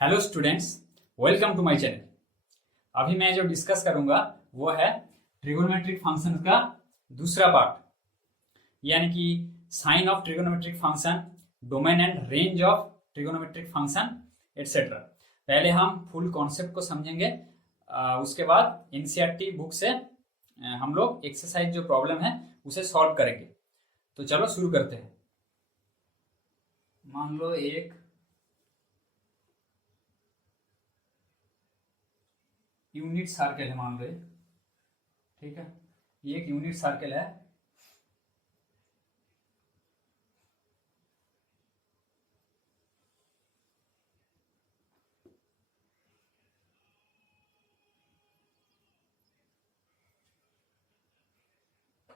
Hello students, welcome to my channel. अभी मैं जो डिस्कस करूंगा वो है ट्रिगोनोमेट्रिक फंक्शन का दूसरा पार्ट, यानी कि sine of trigonometric function, domain and range of trigonometric function etcetera. पहले हम फुल कॉन्सेप्ट को समझेंगे, उसके बाद एनसीईआरटी बुक से हम लोग एक्सरसाइज जो प्रॉब्लम है उसे सॉल्व करेंगे। तो चलो शुरू करते हैं। मान लो एक यूनिट सर्कल है, मान लो ये, ठीक है, ये एक यूनिट सर्कल है।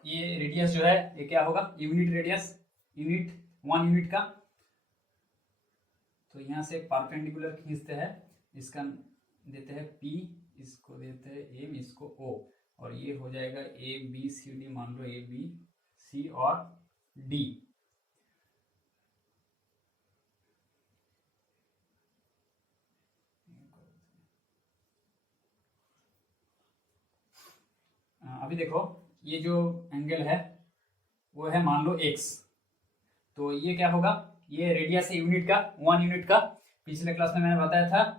ये रेडियस जो है ये क्या होगा, यूनिट रेडियस, यूनिट 1 यूनिट का। तो यहाँ से परपेंडिकुलर खींचते हैं, इसका देते हैं P, इसको देते हैं M, इसको O, और ये हो जाएगा A B C D। मान लो A B C और D। अभी देखो ये जो एंगल है वो है मान लो X। तो ये क्या होगा, ये रेडियस है यूनिट का, 1 यूनिट का। पिछले क्लास में मैंने बताया था।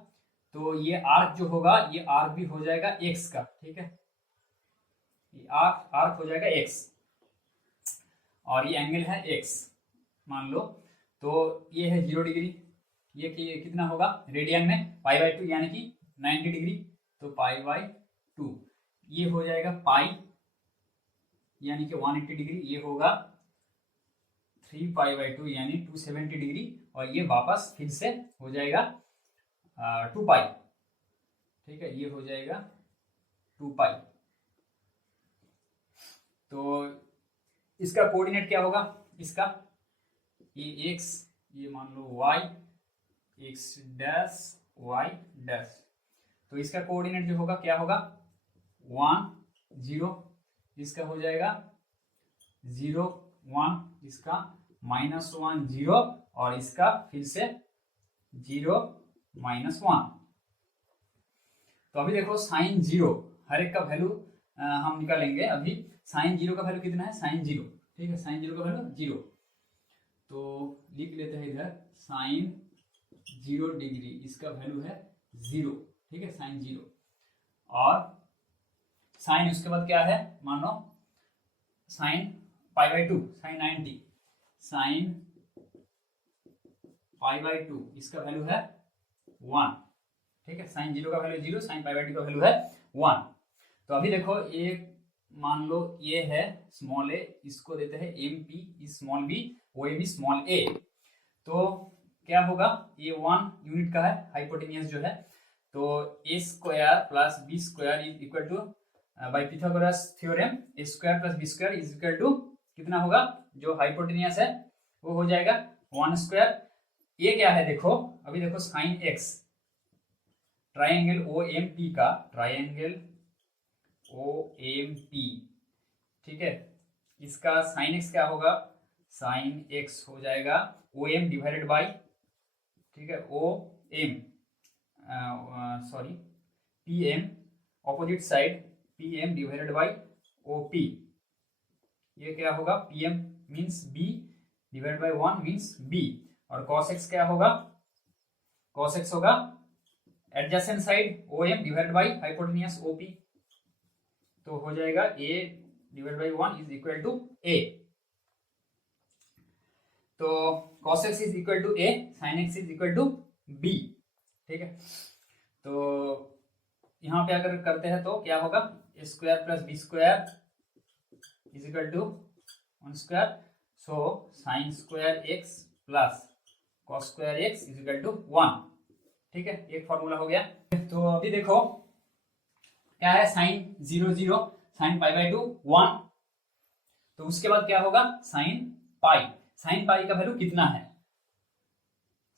तो ये आर्क जो होगा, ये आर्क भी हो जाएगा एक्स का, ठीक है, ये आर्क आर्क हो जाएगा एक्स, और ये एंगल है एक्स मान लो। तो ये है 0 डिग्री। ये कितना होगा रेडियन में, पाई/2 यानी कि 90 डिग्री। तो पाई/2 ये हो जाएगा पाई, यानी कि 180 डिग्री। ये होगा 3 पाई/2 यानी 270 डिग्री, और ये वापस फिर से हो जाएगा 2 पाई, ठीक है, ये हो जाएगा 2 पाई। तो इसका कोऑर्डिनेट क्या होगा, इसका ये एक्स, ये मान लो y, x dash y dash. तो इसका कोऑर्डिनेट जो होगा क्या होगा, 1 0, इसका हो जाएगा 0 1, इसका -1 0, और इसका फिर से 0 -1। तो अभी देखो साइन 0 हर एक का वैल्यू हम निकालेंगे। अभी साइन 0 का वैल्यू कितना है, साइन 0, ठीक है, साइन 0 का वैल्यू 0। तो लिख लेते हैं इधर साइन 0 डिग्री, इसका वैल्यू है 0, ठीक है, साइन 0। और साइन उसके बाद क्या है, मानो साइन पाई/2, साइन 90, साइन पाई/2 इसका वैल्यू है 1, ठीक है, साइन 0 का वैल्यू 0, साइन पाई/2 का वैल्यू है 1। तो अभी देखो ये मान लो ये है स्मॉल a, इसको देते हैं MP small b, O A B small a। तो क्या होगा, ये 1 यूनिट का है हाइपोटेनियस जो है। तो a square plus b square is equal to, by Pythagoras theorem, a square plus b square is equal to कितना होगा, जो हाइपोटेनियस है वो हो जाएगा 1 स्क्वायर। ये क्या है देखो, अभी देखो साइन x, ट्राइंगल OMP का, ट्राइंगल OMP, ठीक है, इसका साइन x क्या होगा, साइन x हो जाएगा OM डिवाइडेड बाई, ठीक है, OM sorry PM, opposite side PM divided by OP। ये क्या होगा, PM means B divided by 1 means B, और cos x क्या होगा, cos x होगा adjacent side OM divided by hypotenuse OP। तो हो जाएगा A divided by 1 is equal to A। तो cos x is equal to A, sin x is equal to B, ठीक है। तो यहाँ पे अगर करते हैं तो क्या होगा, a square plus b square is equal to 1 square. So sine square x plus cos square x is equal to 1, ठीक है, एक फॉर्मूला हो गया। तो अभी देखो क्या है, साइन 0 0, साइन पाई/2 1। तो उसके बाद क्या होगा, साइन पाई, साइन पाई का वैल्यू कितना है,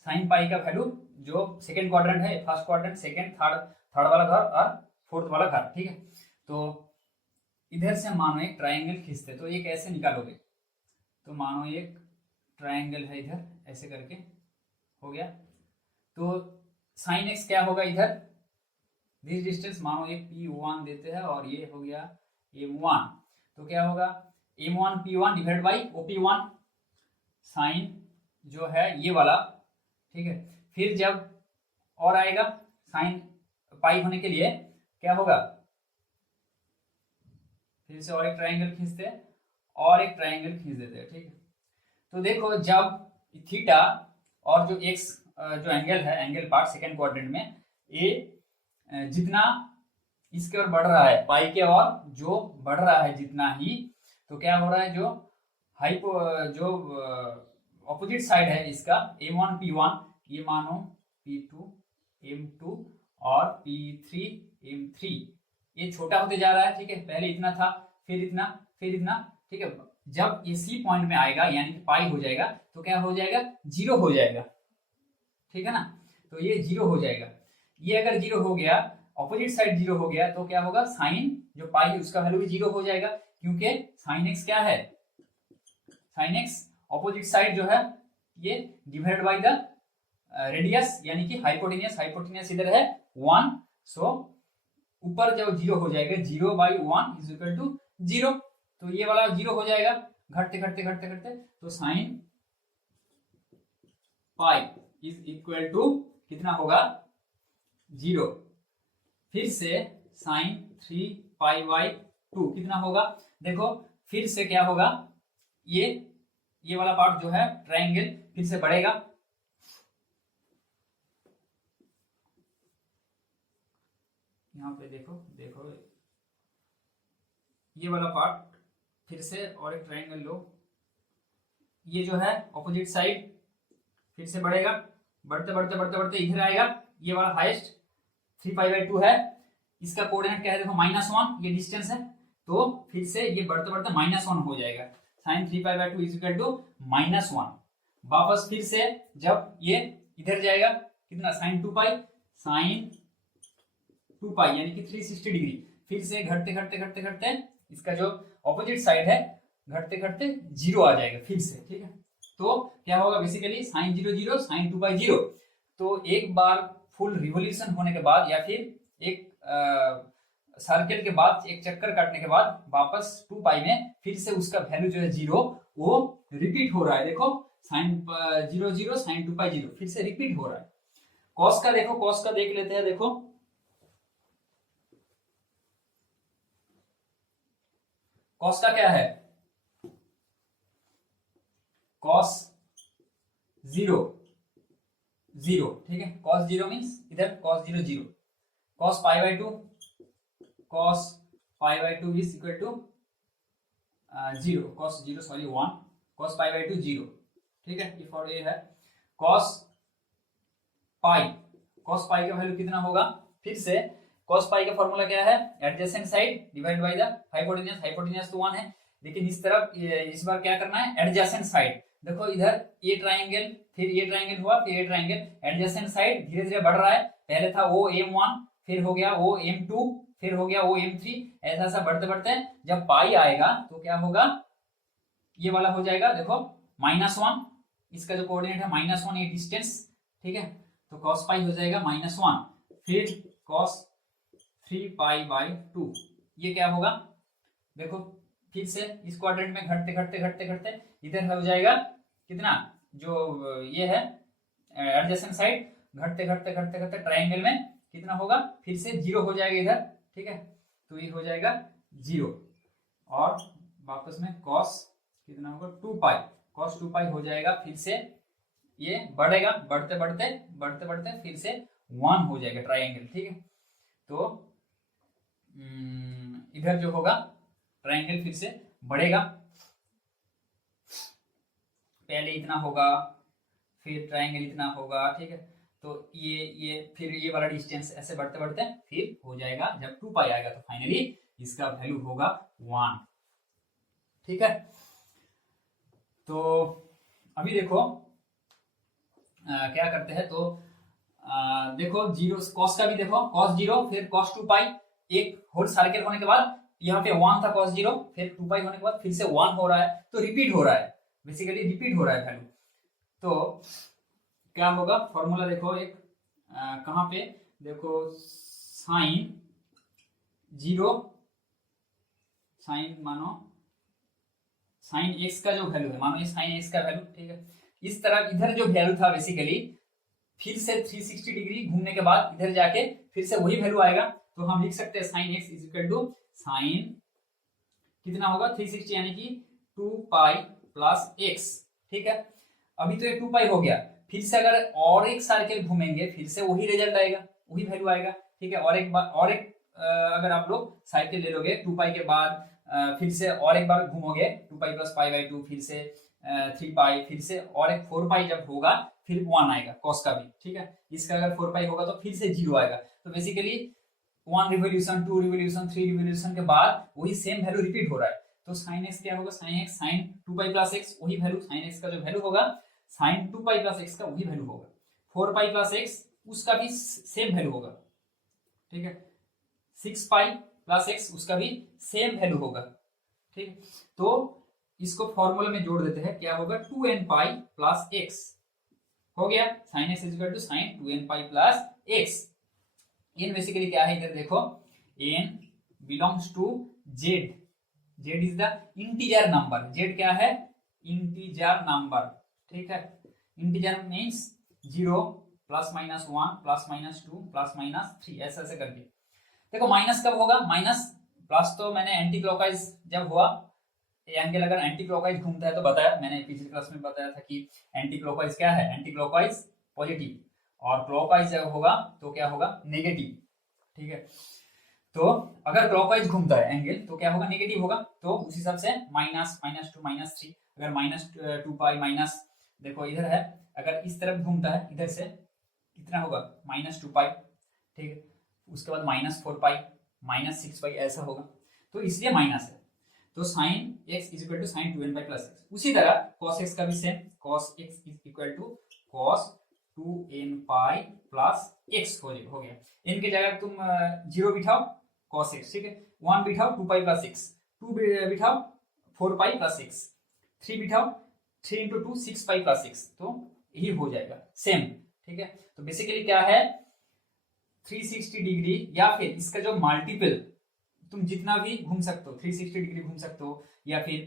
साइन पाई का वैल्यू जो सेकंड क्वाड्रेंट है, फर्स्ट क्वाड्रेंट, सेकंड थर्ड वाला घर और फोर्थ वाला घर, ठीक है। तो इधर से मानो एक ट्राइंगल खींचते, तो ये कैसे निकालोगे, तो मानो एक ट्राइंगल है इधर, ऐसे करके हो गया। तो साइन एक्स क्या होगा इधर, दिस डिस्टेंस मानो ये P1 देते हैं और ये हो गया M1, तो क्या होगा M1 P1 divide by OP1 sign जो है ये वाला, ठीक है। फिर जब और आएगा साइन पाई होने के लिए क्या होगा, फिर से और एक ट्रायंगल खींचते हैं और एक ट्रायंगल खींच देते हैं, ठीक है। तो देखो जब थीटा और जो एक्स जो एंगल है, एंगल पार्ट सेकेंड क्वाड्रेंट में, ये जितना इसके ओर बढ़ रहा है पाई के और जो बढ़ रहा है जितना ही, तो क्या हो रहा है जो हाइपो जो ऑपोजिट साइड है इसका M1 P1 ये मानो P2 M2 और P3 M3 ये छोटा होते जा रहा है, ठीक है। पहले इतना था, फिर इतना, फिर इतना, ठीक है। जब ये सी पॉइंट में आएगा यानी कि पाई हो जाएगा तो क्या हो जाएगा, जीरो हो जाएगा, ठीक है ना। तो ये जीरो हो जाएगा। ये अगर जीरो हो गया, ऑपोजिट साइड जीरो हो गया, तो क्या होगा साइन जो पाई है उसका वैल्यू भी जीरो हो जाएगा, क्योंकि साइन एक्स क्या है, साइन एक्स ऑपोजिट साइड जो है ये डिवाइडेड बाय द रेडियस यानी कि हाइपोटेनियस, हाइपोटेनियस इधर है 1, सो ऊपर जब जीरो हो जाएगा 0/1 इज इक्वल टू 0, तो ये वाला जीरो हो जाएगा घटते घटते घटते घटते, तो sine pi is equal to कितना होगा 0। फिर से साइन 3π/2 कितना होगा, देखो फिर से क्या होगा, ये वाला पार्ट जो है ट्रायंगल फिर से बढ़ेगा, यहाँ पे देखो देखो ये वाला पार्ट फिर से और एक ट्रायंगल लो, ये जो है ऑपोजिट साइड फिर से बढ़ेगा, बढ़ते बढ़ते बढ़ते बढ़ते इधर आएगा, ये वाला हाईएस्ट 3π/2 है, इसका कोऑर्डिनेट क्या है देखो -1, ये डिस्टेंस है, तो फिर से ये बढ़ते बढ़ते -1 हो जाएगा, साइन 3π/2 इज इक्वल टू -1। वापस फिर से जब ये इधर जाएगा कितना साइन 2π, साइन 2π यानी कि 360 डिग्री, फिर से घटते घटते घटते घटते इसका जो ऑपोजिट साइड है घटते घटते 0 आ जाएगा फिर से, ठीक है। तो क्या होगा बेसिकली साइन 0 0 साइन 2π 0, तो एक बार फुल रिवोल्यूशन होने के बाद या फिर एक सर्कल के बाद एक चक्कर काटने के बाद वापस 2π में फिर से उसका वैल्यू जो है 0 वो रिपीट हो रहा है, देखो साइन 0 0 साइन 2π 0 फिर से रिपीट हो रहा है। कॉस का देखो, कॉस का देख लेते हैं, देखो कॉस का क्या है, कॉस 0 0, ठीक है। कॉस 0 मीन्स इधर cos 0 0, cos π/2, cos π/2 is equal to 0, cos 0 sorry 1, cos π/2 0, ठीक है। ये फॉर ए है। कॉस पाई, कॉस पाई का वैल्यू कितना होगा, फिर से कॉस पाई का फॉर्मूला क्या है, adjacent side divide by the hypotenuse, hypotenuse तो 1 है, लेकिन इस तरफ इस बार क्या करना है एडजेसेंट साइड, देखो इधर ये ट्रायंगल फिर ये ट्रायंगल हुआ फिर ये ट्रायंगल, एडजेसेंट साइड धीरे धीरे बढ़ रहा है, पहले था वो M1 फिर हो गया वो M2 फिर हो गया वो M3, ऐसा ऐसा बढ़ते बढ़ते जब पाई आएगा तो क्या होगा, ये वाला हो जाएगा देखो -1, इसका जो कोऑर्डिनेट है -1 ये डिस्टेंस, ठीक है। तो cos पाई हो जाएगा -1, फिर cos 3π/2 ये क्या होगा, देखो फिर से इस क्वाड्रेंट में घटते घटते घटते घटते इधर हो जाएगा कितना, जो ये है एडजेसेंट साइड घटते घटते घटते घटते ट्रायंगल में कितना होगा, फिर से 0 हो जाएगा इधर, ठीक है। तो ये हो जाएगा 0 और वापस में cos कितना होगा 2π, cos 2π हो जाएगा, फिर से ये बढ़ेगा बढ़ते बढ़ते बढ़ते बढ़ते फिर से 1 हो जाएगा ट्रायंगल, ठीक है। तो इधर जो होगा ट्रायंगल फिर से बढ़ेगा, पहले इतना होगा फिर ट्रायंगल इतना होगा, ठीक है। तो ये फिर ये वाला डिस्टेंस ऐसे बढ़ते बढ़ते फिर हो जाएगा, जब 2π आएगा तो फाइनली इसका वैल्यू होगा 1, ठीक है। तो अभी देखो क्या करते हैं, तो देखो 0 cos का भी देखो cos 0 फिर cos 2π, एक होल सर्कल होने के बाद यहाँ पे 1 था cos 0 फिर 2π होने के बाद फिर से 1 हो रहा है, तो रिपीट हो रहा है, बेसिकली रिपीट हो रहा है वैल्यू। तो क्या होगा फॉर्मूला देखो, एक कहाँ पे देखो, साइन 0, साइन मानो साइन एक्स का जो वैल्यू है, मानो ये साइन एक्स का वैल्यू, ठीक है। इस तरह इधर जो वैल्यू था बेसिकली, फिर से 360 डिग्री घूमने के बाद इधर जाके फिर से वही वैल्यू आएगा। तो हम लिख सकते हैं sine x is equal to sine कितना होगा 360 यानी कि 2 पाई प्लस एक्स, ठीक है। अभी तो ये 2 पाई हो गया, फिर से अगर और एक सर्कल घूमेंगे फिर से वही रिजल्ट आएगा, वही वैल्यू आएगा, ठीक है। और एक बार और एक अगर आप लोग साइकिल ले लोगे 2 पाई के बाद फिर से और एक बार घूमोगे 2 पाई प्लस पाई बाई 2, फिर से 3 पाई, फिर से और एक 4 पाई जब होगा फिर 1 आएगा कॉस का भी, ठीक है। इसका अगर 4 पाई होगा तो फिर से 0 आएगा। तो बेसिकली 1 रिवोल्यूशन, 2 रिवोल्यूशन, 3 रिवोल्यूशन के बाद वही सेम वैल्यू रिपीट हो रहा है। तो साइन एक्स क्या होगा, sine x sine 2 pi plus x, वही वैल्यू साइन एक्स का जो वैल्यू होगा साइन 2 पाई प्लस एक्स का वही वैल्यू होगा। 4 पाई प्लस एक्स उसका भी सेम वैल्यू होगा, ठीक है। 6 पाई प्लस एक्स उसका भी सेम वैल्यू होगा, ठीक। तो इसको फॉर्मूला में जोड़ देते हैं, क्या होगा 2n पाई प्लस एक्स हो गया। Sine x is equal to sine 2n pi plus x. n basically क्या है, इधर देखो n belongs to z, z is the integer number, z क्या है इंटीजर नंबर, ठीक है। Integer means 0 plus minus 1 plus minus 2 plus minus 3 ऐसे ऐसे करके। देखो माइनस कब होगा, माइनस प्लस तो मैंने एंटी क्लॉकवाइज जब हुआ, एंगल अगर एंटी क्लॉकवाइज घूमता है तो बताया मैंने पिछली क्लास में बताया था कि एंटी क्लॉकवाइज क्या है, एंटी क्लॉकवाइज पॉजिटिव और क्लॉकवाइज जब होगा तो क्या होगा नेगेटिव, ठीक है। तो अगर क्लॉकवाइज घूमता है एंगल तो क्या होगा नेगेटिव होगा। तो उस हिसाब से माइनस माइनस 2 माइनस 3, अगर माइनस 2 पाई माइनस, देखो इधर है, अगर इस तरफ घूमता है इधर से कितना होगा माइनस 2 पाई, ठीक है। उसके बाद माइनस 4 पाई माइनस 6 पाई ऐसा होगा, तो इसलिए माइनस है। तो sine x is equal to sine 2n pi plus x. उसी तरह कॉस एक्स का भी same, cos x is equal to cos 2n pi plus x हो गया। n की जगह तुम 0 बिठाओ कॉस एक्स, ठीक है। 1 बिठाओ 2 पाई प्लस एक्स, 2 बिठाओ 4 पाई plus x, 3 बिठाओ 3 into 2 6 pi plus x, तो यही हो जाएगा सेम, ठीक है। तो बेसिकली क्या है 360 डिग्री या फिर इसका जो मल्टीपल तुम जितना भी घूम सकते हो, 360 डिग्री घूम सकते हो या फिर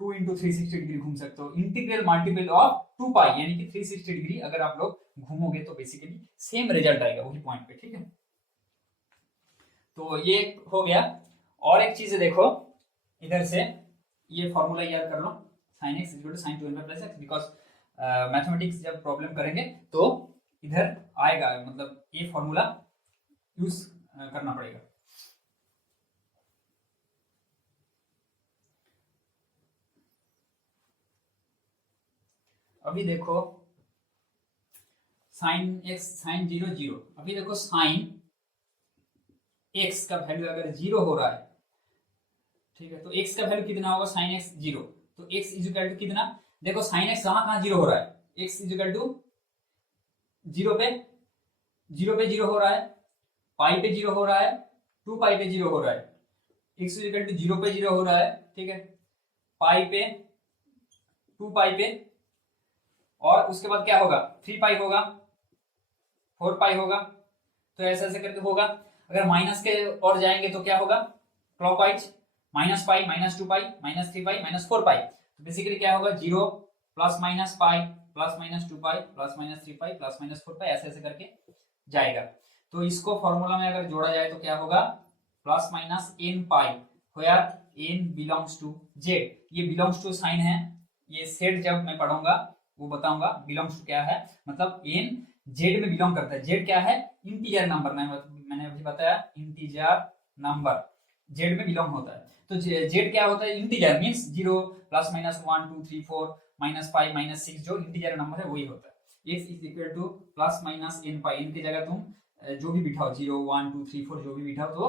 2 इंटू 360 डिग्री घूम सकते हो, इंटीग्रल मल्टीपल ऑफ 2 पाई यानी कि 360 डिग्री अगर आप लोग घूमोगे तो बेसिकली सेम रिजल्ट आएगा वही पॉइंट पे, ठीक है। तो ये हो गया। और एक चीज देखो इधर से ये फॉर्मूला याद कर लो, sine x equal to sine 2n plus x, because mathematics जब प्रॉब्लम करेंगे तो इधर आएगा, मतलब ये फॉर्मूला यूज करना पड़ेगा। अभी देखो साइन एक्स साइन 0 0, अभी देखो साइन एक्स का वैल्यू अगर 0 हो रहा है, ठीक है, तो एक्स का वैल्यू कितना होगा साइन एक्स 0, तो एक्स इज इक्वल टू कितना, देखो साइन एक्स कहां कहां 0 हो रहा है, एक्स इज इक्वल टू 0 पे 0 हो रहा है, पाई पे 0 हो रहा है, 2 पाई पे 0 हो रहा है, एक्स इज इक्वल टू 0 पे 0 हो रहा है, ठीक है, पाई पे 2 पाई पे, और उसके बाद क्या होगा 3 पाई होगा, 4 पाई होगा, तो ऐसे ऐसे करके होगा। अगर माइनस के और जाएंगे तो क्या होगा clockwise, minus pi minus 2 pi minus 3 pi minus 4 पाई, तो बेसिकली क्या होगा 0 plus minus pi plus minus 2 pi plus minus 3 pi plus minus 4 पाई ऐसे ऐसे करके जाएगा। तो इसको फॉर्मूला में अगर जोड़ा जाए तो क्या होगा plus minus n pi, where n belongs to z, ये बिलोंग्स टू साइन है, ये सेट जब मैं पढ़ूंगा वो बताऊंगा बिलोंग्स टू क्या है, मतलब n z में बिलोंग करता है। z क्या है इंटीजर नंबर, मैंने अभी बताया इंटीजर नंबर z में बिलोंग होता है। तो z क्या होता है integer means 0 plus minus 1 2 3 4 minus 5 minus 6 जो इंटीजर नंबर है वही होता है। x is equal to plus minus n pi, n की जगह तुम जो भी बिठाओ 0 1 2 3 4 जो भी बिठाओ तो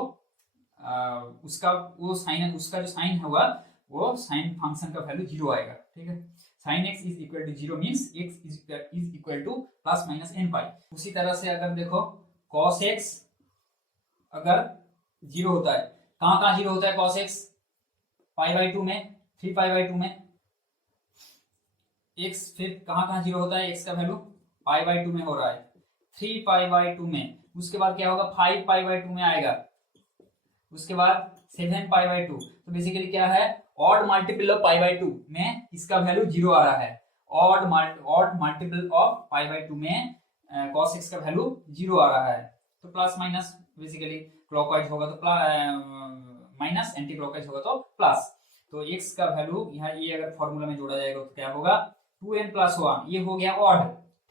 उसका वो साइन, उसका जो साइन होगा वो साइन फंक्शन का वैल्यू 0 आएगा, ठीक है। Sine x is equal to 0 means x is equal to plus minus n pi. उसी तरह से अगर देखो cos x अगर 0 होता है, कहां कहां 0 होता है cos x, पाई बाई 2 में 3 पाई बाई 2 में, x फिर कहां कहां 0 होता है, x का वैल्यू पाई बाई 2 में हो रहा है, 3π/2 में, उसके बाद क्या होगा 5π/2 में आएगा, उसके बाद 7π/2। तो बेसिकली क्या है, ऑड मल्टीपल ऑफ π/2 में इसका वैल्यू 0 आ रहा है। ऑड मल्टीपल ऑफ π/2 में cos x का वैल्यू 0 आ रहा है। तो प्लस माइनस बेसिकली क्लॉकवाइज होगा तो माइनस, एंटी क्लॉकवाइज होगा तो प्लस। तो x का वैल्यू यहाँ ये अगर फॉर्मूला में जोड़ा जाएगा तो क्या होगा 2n+1, ये हो गया ऑड,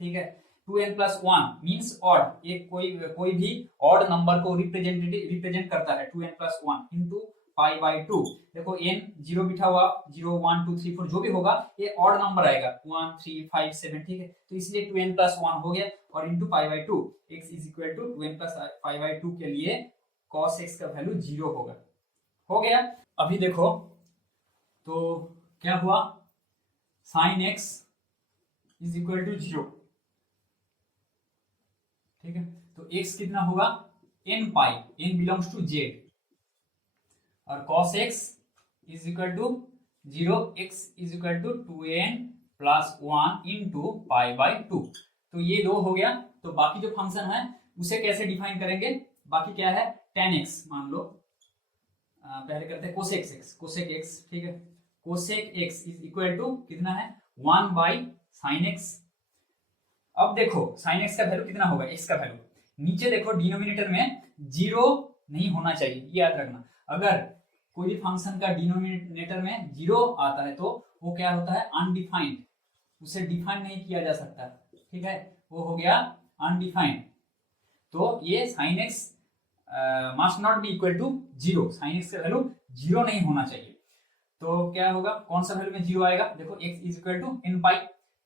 ठीक है। 2n+1 मींस ऑड, एक कोई भी ऑड नंबर को रिप्रेजेंट करता है 2n+1 इंटू π/2। देखो n 0 बिठा हुआ, 0 1 2 3 4 जो भी होगा ये ऑड नंबर आएगा 1 3 5 7, ठीक है। तो इसलिए 2n+1 हो गया और into π/2, x is equal to 2n+π/2 के लिए cos x का वैल्यू 0 होगा, हो गया। अभी देखो तो क्या हुआ, sin x is equal to 0, ठीक है। तो x कितना होगा n π, n belongs to z, और cos x is equal to 0, x is equal to 2n+1 into π/2। तो ये दो हो गया। तो बाकी जो फंक्शन है उसे कैसे डिफाइन करेंगे, बाकी क्या है tan x, मान लो पहले करते हैं cosec x, ठीक है। cosec x is equal to कितना है 1/sin x। अब देखो sin x का वैल्यू कितना होगा, x का वैल्यू, नीचे देखो डिनोमिनेटर में 0 नहीं होना चाहिए, ये याद रखना। अगर कोई भी फंक्शन का डिनोमिनेटर में 0 आता है तो वो क्या होता है अनडिफाइंड, उसे डिफाइन नहीं किया जा सकता, ठीक है, वो हो गया अनडिफाइंड। तो ये sin x must not be equal to 0, sin x का वैल्यू 0 नहीं होना चाहिए। तो क्या होगा, कौन सा वैल्यू में 0 आएगा, देखो x is equal to n π,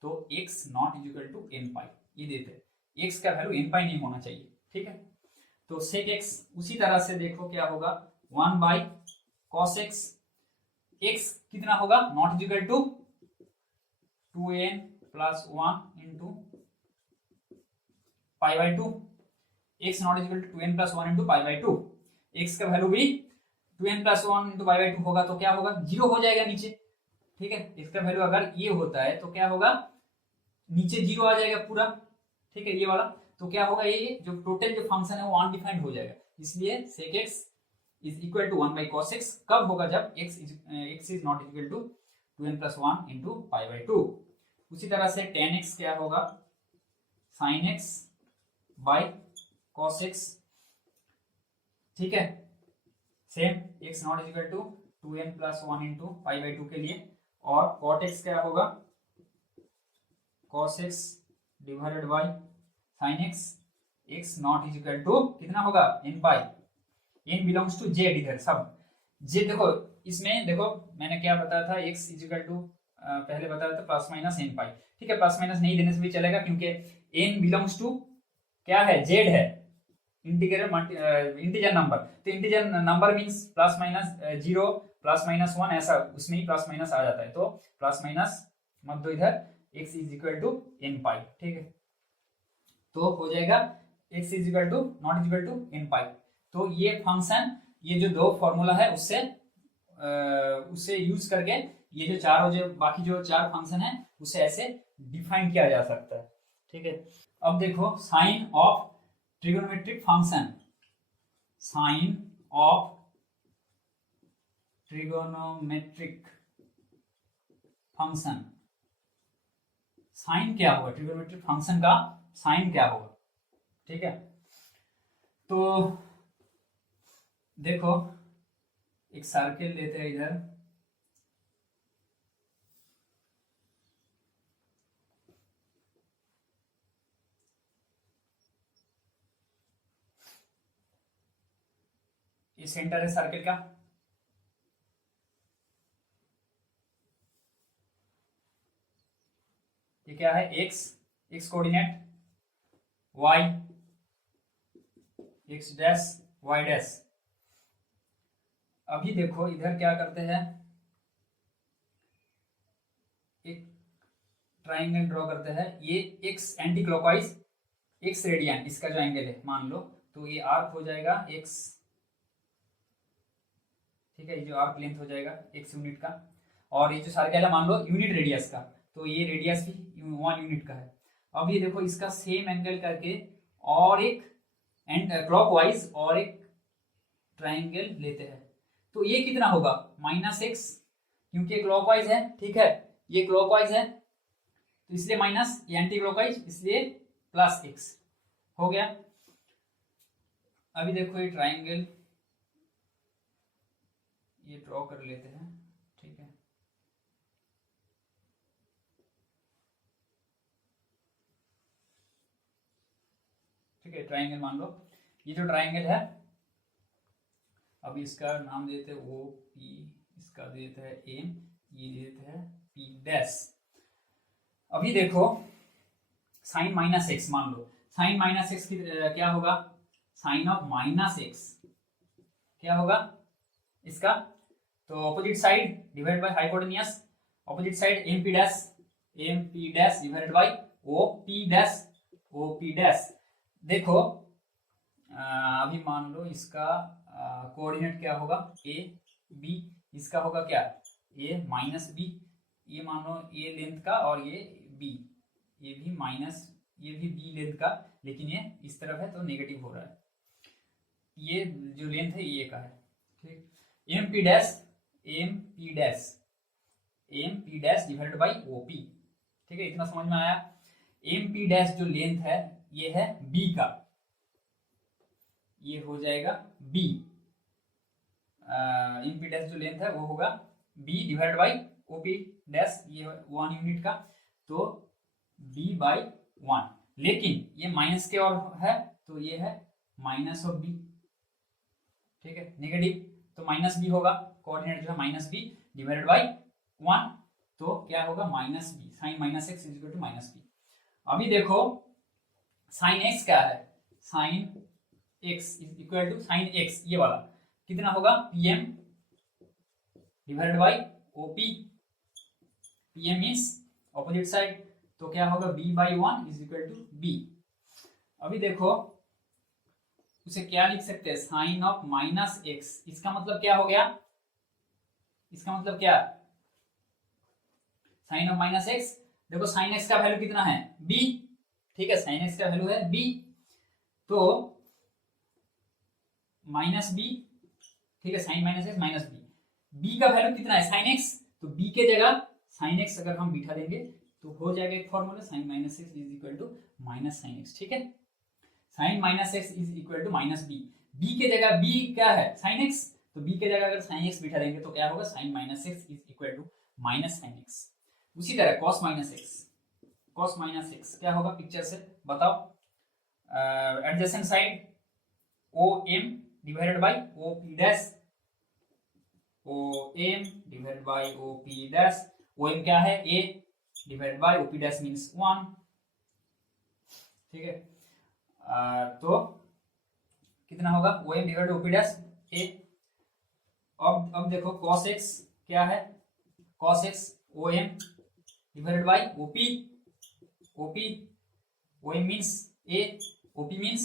तो x not is equal to n π, ये देते हैं x का वैल्यू n π नहीं होना चाहिए, ठीक है। तो sec x उसी तरह से देखो क्या होगा 1/cos x, x कितना होगा not is equal to 2n+1 into π/2, x not is equal to 2n+1 into π/2। x का वैल्यू भी 2n+1 इंटू π/2 होगा तो क्या होगा 0 हो जाएगा नीचे, ठीक है। इसका वैल्यू अगर ये होता है तो क्या होगा नीचे 0 आ जाएगा पूरा, ठीक है, ये वाला। तो क्या होगा ये जो टोटल जो फंक्शन है वो अनडिफाइंड हो जाएगा, इसलिए sec x is equal to 1/cos x कब होगा, जब x is not equal to 2n+1 into π/2। उसी तरह से tan x क्या होगा sin x by cos x, ठीक है। Same x not equal to 2n+1 into π/2 के लिए, और cot x क्या होगा cos x divided by sin x, x not is equal to कितना होगा n π, n belongs to z, इधर सब z। देखो इसमें देखो मैंने क्या बताया था, x इज इक्वल टू पहले बताया था प्लस माइनस n π, ठीक है। प्लस माइनस नहीं देने से भी चलेगा क्योंकि n बिलोंग्स टू क्या है z है, इंटीजर नंबर। तो integer number means plus minus 0 plus minus 1 ऐसा, उसमें ही प्लस माइनस आ जाता है, तो प्लस माइनस मत दो इधर, x is equal to n π, ठीक है। तो हो जाएगा x is equal to not is equal to n π। तो ये फंक्शन, ये जो दो फॉर्मूला है उससे यूज करके ये जो चारों जो बाकी जो चार फंक्शन है उसे ऐसे डिफाइन किया जा सकता है, ठीक है। अब देखो sine of trigonometric function, sine of trigonometric function, sine क्या होगा ट्रिगोनोमेट्रिक फंक्शन का, साइन क्या होगा, ठीक है। तो देखो एक सर्किल लेते हैं इधर, ये सेंटर है सर्किल का, ये क्या है x coordinate, y x dash y dash. अभी देखो इधर क्या करते हैं, एक ट्राइंगल ड्रॉ करते हैं, ये x anti clockwise, x radian इसका जो एंगल है मान लो, तो ये आर्क हो जाएगा x, ठीक है, ये जो आर्क लेंथ हो जाएगा x यूनिट का, और ये जो सर्कल है मान लो यूनिट रेडियस का, तो ये रेडियस भी 1 यूनिट का है। अब ये देखो इसका सेम एंगल करके और एक एंड क्लॉकवाइज और एक ट्राइंगल लेते हैं, तो ये कितना होगा -x, क्योंकि क्लॉकवाइज है, ठीक है, ये क्लॉकवाइज है तो इसलिए माइनस, ये एंटी क्लॉकवाइज इसलिए +x हो गया। अभी देखो ये ट्राइंगल ये ड्रॉ कर लेते हैं, ठीक है। ठीक है, ट्राइंगल मान लो, ये जो ट्राइंगल है, अब इसका नाम देते हैं ओ पी, इसका देते हैं एम, ये देते हैं पी डैश। अभी देखो साइन -x मान लो, साइन -x की क्या होगा, साइन ऑफ -x क्या होगा इसका, तो opposite side divide by hypotenuse, opposite side M P dash divided by O P dash. देखो अभी मान लो इसका कोऑर्डिनेट क्या होगा, ए बी, इसका होगा क्या a -b, ये मान लो a लेंथ का और ये b, ये भी माइनस, ये भी b लेंथ का, लेकिन ये इस तरफ है तो नेगेटिव हो रहा है, ये जो लेंथ है ये का है, ठीक। M P dash divided by O P, ठीक है, इतना समझ में आया। एम पी डैश जो लेंथ है ये है b का, ये हो जाएगा b, एम पी डैश जो लेंथ है वो होगा b divide by O P dash, ये 1 यूनिट का, तो b/1, लेकिन ये माइनस के और है तो ये है -b, ठीक है, नेगेटिव तो -b होगा, कोऑर्डिनेट जो है -b डिवाइडेड बाई 1, तो क्या होगा -b, sine -x is equal to -b। अभी देखो साइन x क्या है, sine x is equal to sine x, ये वाला कितना होगा pm divided by op, pm means opposite side, तो क्या होगा b/1 is equal to b। अभी देखो उसे क्या लिख सकते हैं, साइन ऑफ -x, इसका मतलब क्या हो गया, इसका मतलब क्या, साइन ऑफ -x, देखो साइन x का वैल्यू कितना है b, ठीक है, साइन x का वैल्यू है b, तो -b, ठीक है, साइन -x -b, b का वैल्यू कितना है sin x, तो b के जगह sin x अगर हम बिठा देंगे तो हो जाएगा एक formula, sine -x is equal to -sin x, ठीक है, sine -x is equal to -b, b के जगह b क्या है sin x, तो b के जगह अगर sin x बिठा देंगे तो क्या होगा sine -x is equal to -sin x। उसी तरह cos -x क्या होगा, पिक्चर से बताओ, adjacent side OM divided by OP dash, OM divided by OP dash, OM क्या है A divided by OP dash means 1, ठीक है, तो कितना होगा OM divided OP dash A। अब देखो cos x क्या है, cos x OM divided by OP OM means A, OP means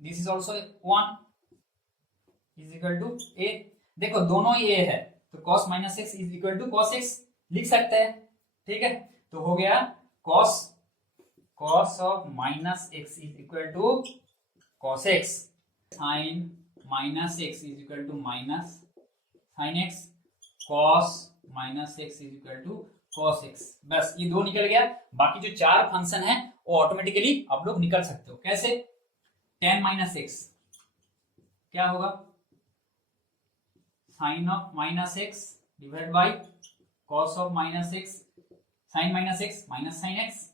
this is also 1 is equal to A। देखो दोनों ही A है तो cos -x is equal to cos x लिख सकते हैं, ठीक है, तो हो गया cos of -x is equal to cos x, sin -x is equal to sin x, cos -x is equal to cos x, बस ये दो निकल गया, बाकी जो 4 फंक्शन है वो ऑटोमेटिकली आप लोग निकल सकते हो, कैसे, tan -x क्या होगा, sin of -x divide by cos of -x, sin -x minus sin x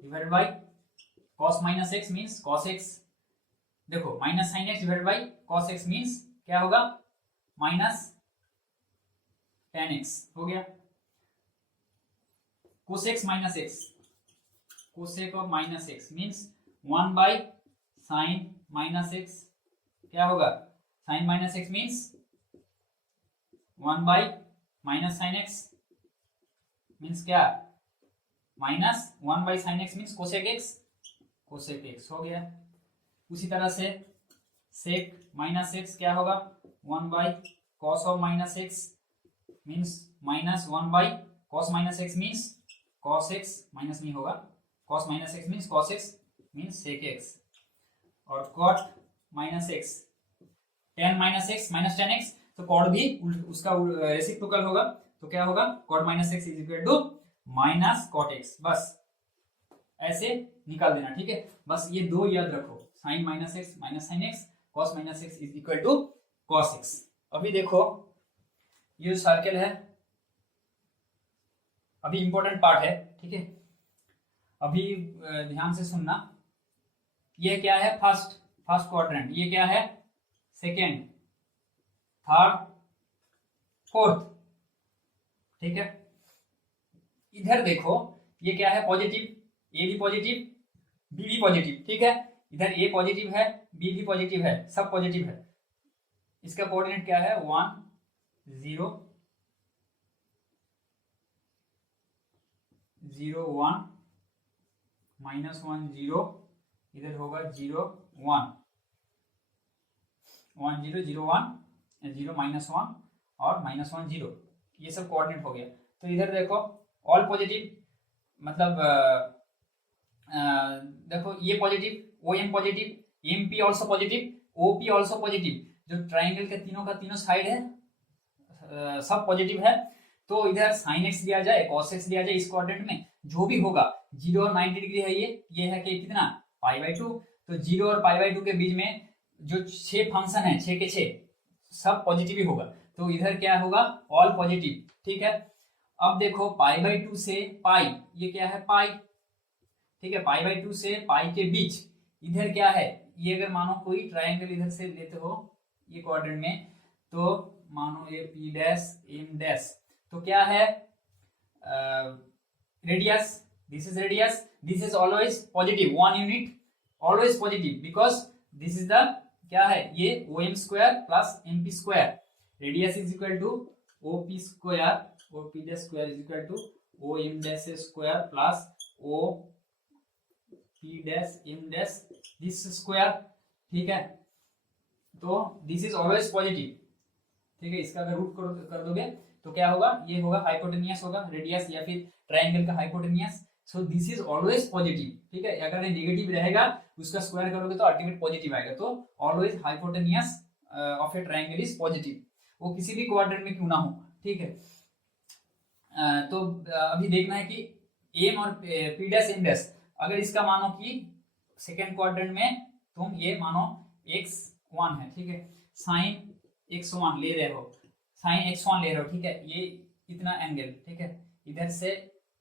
divide by cos -x means cos x, देखो minus sin x divide by cos x means क्या होगा माइनस tan x हो गया, cosec -x, cosec of -x means 1 by sin -x क्या होगा, sin -x means 1 by minus sin x means क्या, -1 by sin x means cosec x हो गया। उसी तरह से sec -x क्या होगा, 1 by cos of -x means -1 by cos -x means cos x minus नहीं होगा, cos -x means cos x means sec x, और cot minus x, tan minus x minus tan x, तो cot भी उसका reciprocal होगा, तो क्या होगा, cot minus x is equal to minus cot x, बस ऐसे निकाल देना, ठीक है। बस ये दो याद रखो, sine minus x minus sine x, cos minus x is equal to cos x. अभी देखो ये जो सर्कल है, अभी इंपॉर्टेंट पार्ट है, ठीक है, अभी ध्यान से सुनना। ये क्या है, फर्स्ट क्वाड्रेंट, ये क्या है, सेकेंड, थर्ड, फोर्थ, ठीक है। इधर देखो ये क्या है, पॉजिटिव, ए भी पॉजिटिव, बी भी पॉजिटिव, ठीक है। इधर ए पॉजिटिव है, बी भी पॉजिटिव है, सब पॉजिटिव है। इसका कोऑर्डिनेट क्या है, 1 0 0 1 माइनस 1 0, इधर होगा 0 1 1 0 0 1 0 माइनस 1 और माइनस 1 0, ये सब कोऑर्डिनेट हो गया। तो इधर देखो ऑल पॉजिटिव, मतलब देखो ये positive, O M positive, M P also positive, O P also positive, जो ट्राइंगल के तीनों का तीनों साइड है सब पॉजिटिव है। तो इधर साइन एक्स दिया जाए, कॉस एक्स दिया जाए, इस क्वाड्रेंट में जो भी होगा 0 और 90 डिग्री है, ये है कि कितना, पाई/2, तो 0 और पाई/2 के बीच में जो 6 फंक्शन है, 6 के 6 सब पॉजिटिव ही होगा, तो इधर क्या होगा, ऑल पॉजिटिव, ठीक है। अब देखो पाई/2 से पाई, ये क्या है, पाई, ठीक है, पाई/2 से पाई के बीच इधर क्या है, ये अगर मानो कोई ट्राइंगल इधर से लेते हो ये क्वाड्रेंट में, तो मानो ये पी डैश एम डैश, तो क्या है, radius, this is radius, this is always positive, 1 unit, always positive, because this is the क्या है, ये OM square plus MP square, radius is equal to OP square, OP dash square is equal to OM dash square plus OP dash M dash this square, ठीक है। तो this is always positive, ठीक है। इसका अगर root कर दोगे तो क्या होगा, ये होगा हाइपोटेनियस होगा, रेडियस या फिर ट्राइंगल का hypotenuse, so this is always positive, ठीक है। अगर ये नेगेटिव रहेगा उसका स्क्वायर करोगे तो अल्टीमेट पॉजिटिव आएगा, तो always hypotenuse of A triangle is positive, वो किसी भी क्वाड्रेंट में क्यों ना हो, ठीक है। तो अभी देखना है कि एम और पी डैश एम डैश, अगर इसका मानो कि सेकेंड क्वाड्रेंट में तुम ये मानो x1 है, ठीक है, साइन x1 ले रहे हो, साइन x1 ले रहे हो, ठीक है, ये इतना एंगल, ठीक है, इधर से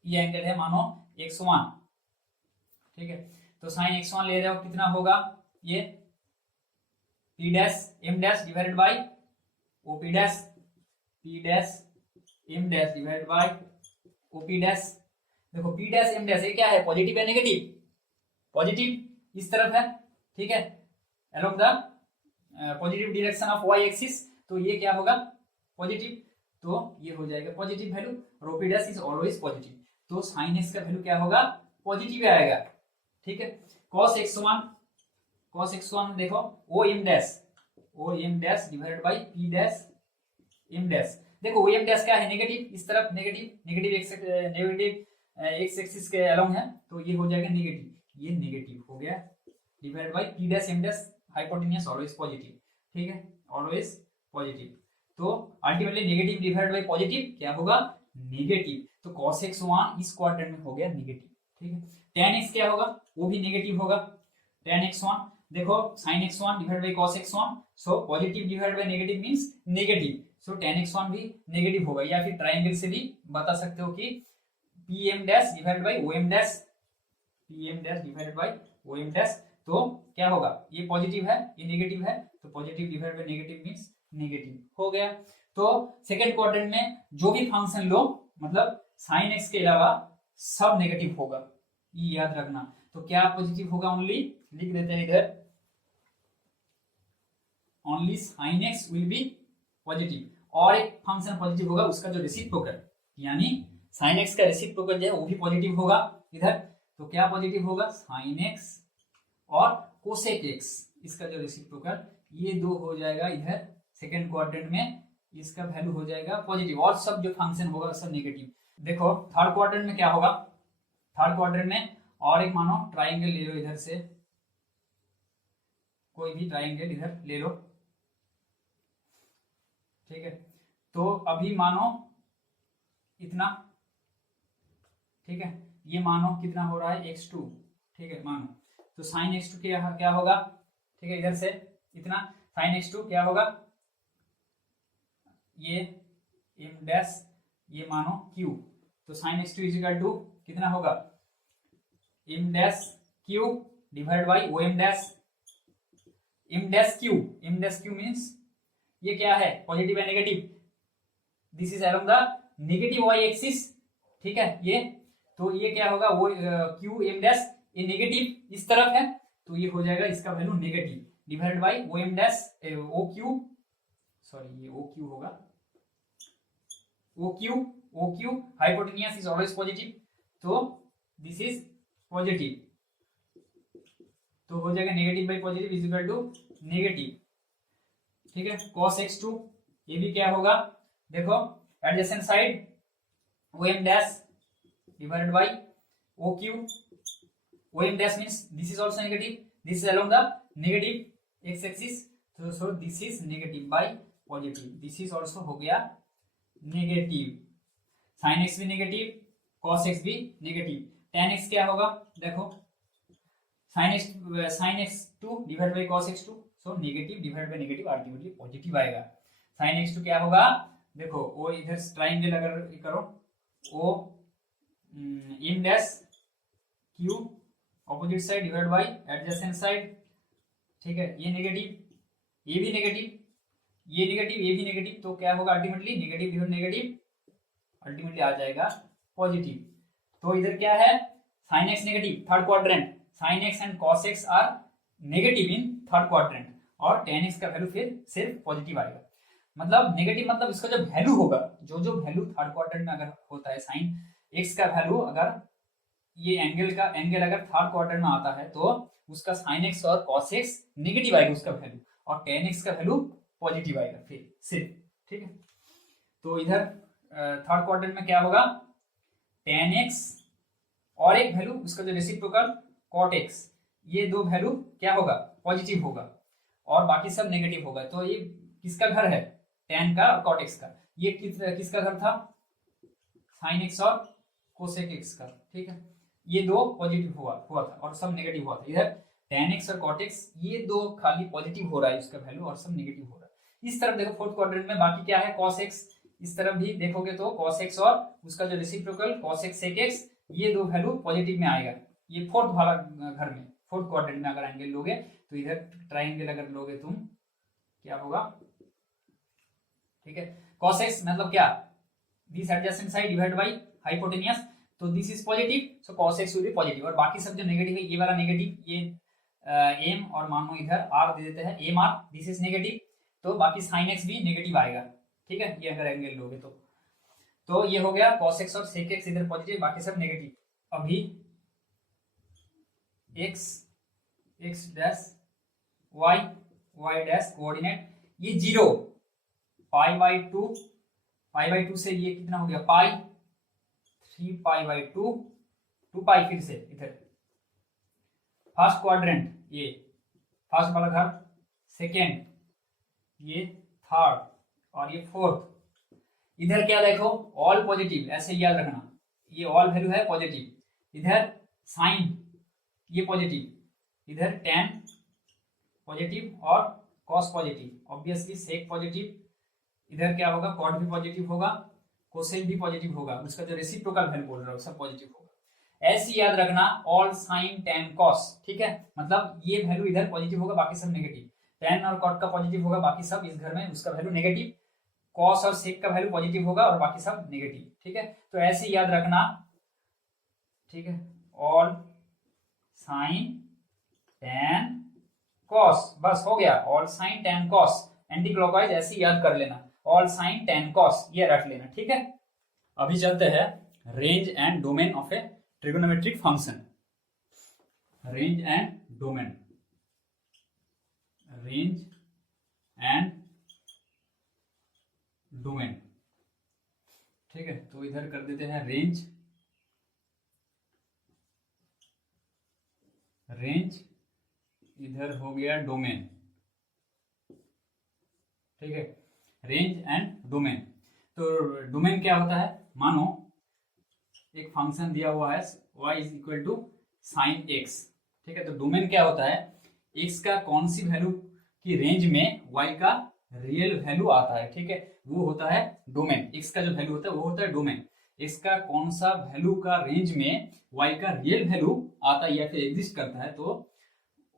ये एंगल है मानो x1, ठीक है, तो साइन x1 ले रहे हो, कितना होगा, ये p dash m dash divided bye o p dash, p dash m dash divided bye o p dash. देखो p डैश m डैश ये क्या है, पॉजिटिव है नेगेटिव, पॉजिटिव इस तरफ है, ठीक है, along the positive direction of y axis, तो ये क्या होगा, पॉजिटिव, तो ये हो जाएगा पॉजिटिव वैल्यू, और o p dash is always positive, तो sin x का वैल्यू क्या होगा, पॉजिटिव आएगा, ठीक है। cos x1 देखो OM dash divided bye p dash m dash, देखो OM डैश क्या है, नेगेटिव, इस तरफ नेगेटिव x एक्सिस के अलोंग है, तो ये हो जाएगा नेगेटिव, ये नेगेटिव हो गया, divided by p dash m dash, hypotenuse always positive, ठीक है, ऑलवेज पॉजिटिव, तो ultimately negative divided by positive क्या होगा, नेगेटिव, तो cos x1 इस क्वाड्रेंट में हो गया नेगेटिव, ठीक है। tan x क्या होगा, वो भी नेगेटिव होगा, tan x1 देखो sin x1 divided by cos x1, so positive divided by negative means negative, so tan x1 भी नेगेटिव होगा, या फिर ट्रायंगल से भी बता सकते हो कि pm dash divided bye om dash, pm dash divided bye om dash, तो क्या होगा, ये पॉजिटिव है, ये नेगेटिव है, तो positive divided by negative means negative हो गया। तो सेकंड क्वाड्रेंट में जो भी फंक्शन लो, मतलब साइन एक्स के अलावा सब नेगेटिव होगा, ये याद रखना। तो क्या पॉजिटिव होगा, ओनली लिख देते हैं इधर, only sine x will be positive, और एक फंक्शन पॉजिटिव होगा उसका जो रेसिप्रोकल, यानी साइन एक्स का रेसिप्रोकल जो है वो भी पॉजिटिव होगा इधर, तो क्या पॉजिटिव होगा, साइन एक्स और कोसेक एक्स, इसका जो रेसिप्रोकल, ये दो हो जाएगा इधर सेकेंड क्वाड्रेंट में, इसका वैल्यू हो जाएगा पॉजिटिव, और सब जो फंक्शन होगा सब नेगेटिव। देखो थर्ड क्वाड्रेंट में क्या होगा, थर्ड क्वाड्रेंट में और एक मानो ट्राइंगल ले लो, इधर से कोई भी ट्राइंगल इधर ले लो, ठीक है। तो अभी मानो इतना, ठीक है, ये मानो कितना हो रहा है x2, ठीक है, मानो तो साइन x2 क्या होगा, ठीक है, इधर से इतना साइन x2 क्या होगा, ये m डैश, ये मानो q, तो साइन x2 इजिकल टू कितना होगा, m dash q divide by o m dash, m dash q means ये क्या है, पॉजिटिव है negative, this is along the negative y axis, ठीक है, ये तो ये क्या होगा, वो q m डैश, ये नेगेटिव इस तरफ है, तो ये हो जाएगा इसका value negative divide by o m dash o q, sorry ये o q होगा, o q hypotenuse is always positive, तो दिस इज पॉजिटिव, तो हो जाएगा negative by positive is equal to negative, ठीक है। cos x2 ये भी क्या होगा, देखो adjacent side o m dash divided by OQ, OM dash means this is also negative, this is along the negative x axis, so this is negative by positive, this is also हो गया negative, sin x भी negative, cos x भी negative, tan x क्या होगा, देखो sin x2 divided by cos x2, so negative divided by negative ultimately positive आएगा। sin x2 क्या होगा, देखो वो इधर ट्राइंगल अगर करो, o m dash q opposite side divide bye adjacent side, ठीक है, ये नेगेटिव, ये भी नेगेटिव, ये नेगेटिव, ये भी नेगेटिव, तो क्या होगा ultimately negative divide negative ultimately आ जाएगा पॉजिटिव। तो इधर क्या है, sin x negative third quadrant, sin x and cos x are negative in third quadrant, और tan x का वैल्यू फिर सिर्फ पॉजिटिव आएगा, मतलब नेगेटिव मतलब इसका जो वैल्यू होगा, जो वैल्यू थर्ड क्वाड्रेंट में अगर होता है, साइन x का वैल्यू अगर ये एंगल अगर थर्ड क्वाड्रेंट में आता है, तो उसका sin x और cos x नेगेटिव आएगा उसका वैल्यू, और tan x का वैल्यू पॉजिटिव आएगा फिर सिर्फ, ठीक है। तो इधर थर्ड क्वाड्रेंट में क्या होगा, tan x और एक वैल्यू उसका जो रेसिप्रोकल cot x, ये दो वैल्यू क्या होगा, पॉजिटिव होगा, और बाकी सब नेगेटिव होगा। तो ये किसका घर है, tan का और cot x का, ये किसका घर था, sin x और cosec x का, ठीक है, ये दो पॉजिटिव हुआ था और सब नेगेटिव हुआ था, इधर tan x और cot x ये दो खाली पॉजिटिव हो रहा है उसका वैल्यू, और सब नेगेटिव हो रहा है। इस तरफ देखो फोर्थ क्वाड्रेंट में बाकी क्या है, cos x, इस तरफ भी देखोगे तो cos x और उसका जो reciprocal cos x sec x, ये दो वैल्यू पॉजिटिव में आएगा। ये फोर्थ वाला घर में, फोर्थ क्वाड्रेंट में अगर एंगल लोगे तो इधर ट्राइंगल अगर लोगे तुम, क्या होगा, ठीक है, cos x मतलब क्या, this adjacent side divide by hypotenuse, तो this is positive, so cos x will be positive, और बाकी सब जो नेगेटिव है, ये वाला नेगेटिव, ये m और मान लो इधर r दे देते हैं, m r, this is negative, तो बाकी sin x भी नेगेटिव आएगा, ठीक है, ये अगर एंगल लोगे तो ये हो गया cos x और sec x इधर पॉजिटिव, बाकी सब नेगेटिव। अभी x dash y dash coordinate, ये 0 पाई बाई टू से ये कितना हो गया, पाई 3 पाई बाई 2 पाई, फिर से इधर फर्स्ट क्वाड्रेंट, ये फर्स्ट वाला घर, सेकेंड, ये थर्ड, और ये फोर्थ। इधर क्या देखो, ऑल पॉजिटिव, ऐसे याद रखना, ये ऑल वैल्यू है पॉजिटिव, इधर साइन ये पॉजिटिव, इधर tan पॉजिटिव और cos positive, obviously sec positive, इधर क्या होगा, cot भी पॉजिटिव होगा, कोसेक भी पॉजिटिव होगा, उसका जो रेसिप्रोकल वैल्यू बोल रहा हूं सब पॉजिटिव होगा। ऐसे याद रखना, ऑल साइन tan cos, ठीक है, मतलब ये वैल्यू इधर पॉजिटिव होगा, बाकी सब नेगेटिव, tan और cot का पॉजिटिव होगा, बाकी सब इस घर में उसका वैल्यू नेगेटिव, cos और sec का वैल्यू पॉजिटिव होगा और बाकी सब नेगेटिव, ठीक है। तो ऐसे याद रखना, ठीक है, ऑल साइन tan cos, बस हो गया, all sine tan cos, anticlockwise ऐसे याद कर लेना, ऑल साइन tan cos ये रख लेना, ठीक है। अभी चलते हैं range and domain of A trigonometric function, range and domain, range and domain, ठीक है। तो इधर कर देते हैं रेंज रेंज, इधर हो गया डोमेन, ठीक है, रेंज एंड डोमेन। तो डोमेन क्या होता है, मानो एक फंक्शन दिया हुआ है y is equal to sine x, ठीक है। तो डोमेन क्या होता है, x का कौन सी वैल्यू की रेंज में y का रियल वैल्यू आता है, ठीक है, वो होता है डोमेन। x का जो वैल्यू होता है वो होता है डोमेन। x का कौन सा वैल्यू का रेंज में y का रियल वैल्यू आता है या फिर एग्जिस्ट करता है, तो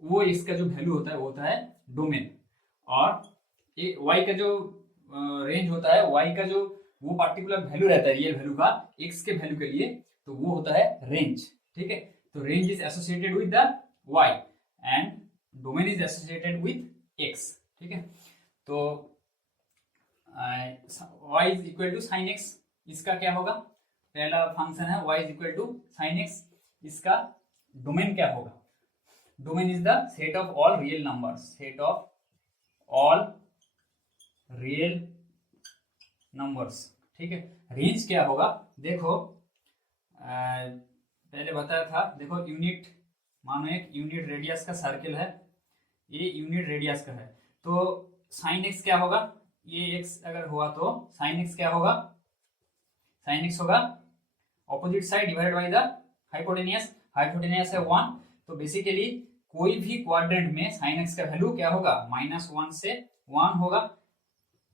वो x का जो वैल्यू होता है वो होता है डोमेन। और y का जो रेंज होता है, y का जो वो पार्टिकुलर वैल्यू रहता है रियल वैल्यू का x के वैल्यू के लिए, तो वो होता है रेंज, ठीक है। तो range is associated with the y and domain is associated with x, ठीक है। तो y is equal to sine x, इसका क्या होगा, पहला फंक्शन है y is equal to sine x, इसका डोमेन क्या होगा, domain is the set of all real numbers, set of all real numbers, ठीक है। रेंज क्या होगा, देखो पहले बताया था, देखो यूनिट, मानो एक यूनिट रेडियस का सर्कल है, ये यूनिट रेडियस का है, तो साइन एक्स क्या होगा, ये एक्स अगर हुआ तो साइन एक्स क्या होगा, साइन एक्स होगा opposite side divided by the hypotenuse, hypotenuse है 1, तो बेसिकली कोई भी क्वाड्रेंट में साइन एक्स का वैल्यू क्या होगा, -1 से 1 होगा,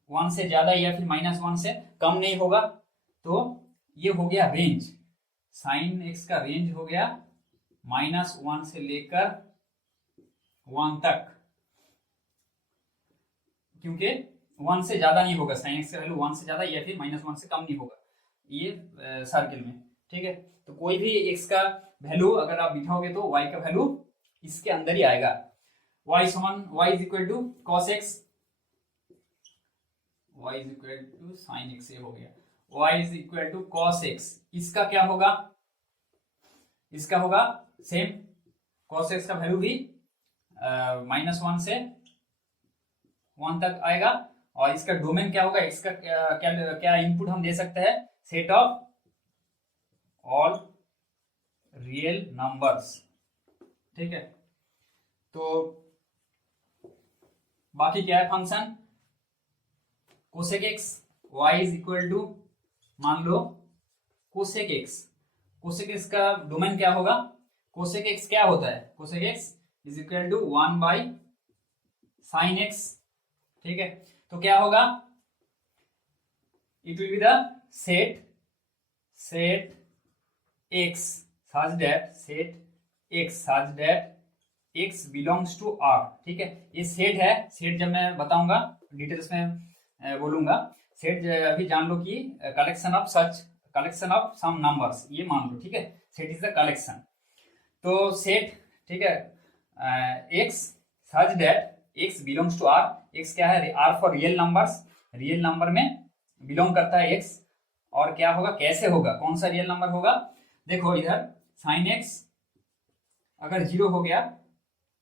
1 से ज्यादा या फिर -1 से कम नहीं होगा। तो ये हो गया रेंज, साइन एक्स का रेंज हो गया -1 से लेकर 1 तक, क्योंकि 1 से ज्यादा नहीं होगा, साइन एक्स का वैल्यू 1 से ज्यादा या फिर -1 से कम नहीं होगा ये सर्किल में, ठीक है। तो कोई भी एक्स का वैल्यू अगर आप बिठाओगे तो y का वैल्यू इसके अंदर ही आएगा। y is equal to cos x, y is equal to sine x, ये हो गया y is equal to cos x, इसका क्या होगा, इसका होगा सेम, कॉस एक्स का वैल्यू भी -1 से 1 तक आएगा। और इसका डोमेन क्या होगा, एक्स का क्या इनपुट हम दे सकते हैं, set of all real numbers, ठीक है। तो बाकी क्या है function, cosec x, y is equal to, मान लो कोसेक एक्स, कोसेक एक्स का डोमेन क्या होगा, कोसेक एक्स क्या होता है, cosec x is equal to 1 by sine x, ठीक है। तो क्या होगा, it will be the set x such that x belongs to R, ठीक है। ये सेट है, सेट जब मैं बताऊंगा डिटेल्स में बोलूंगा, सेट अभी जान लो कि कलेक्शन ऑफ सम नंबर्स, ये मान लो, ठीक है, सेट इज द कलेक्शन। तो सेट, ठीक है, x such that x belongs to R, x क्या है, R for real numbers, real number में बिलोंग करता है x, और क्या होगा, कैसे होगा, कौन सा रियल नंबर होगा, देखो इधर साइन एक्स अगर 0 हो गया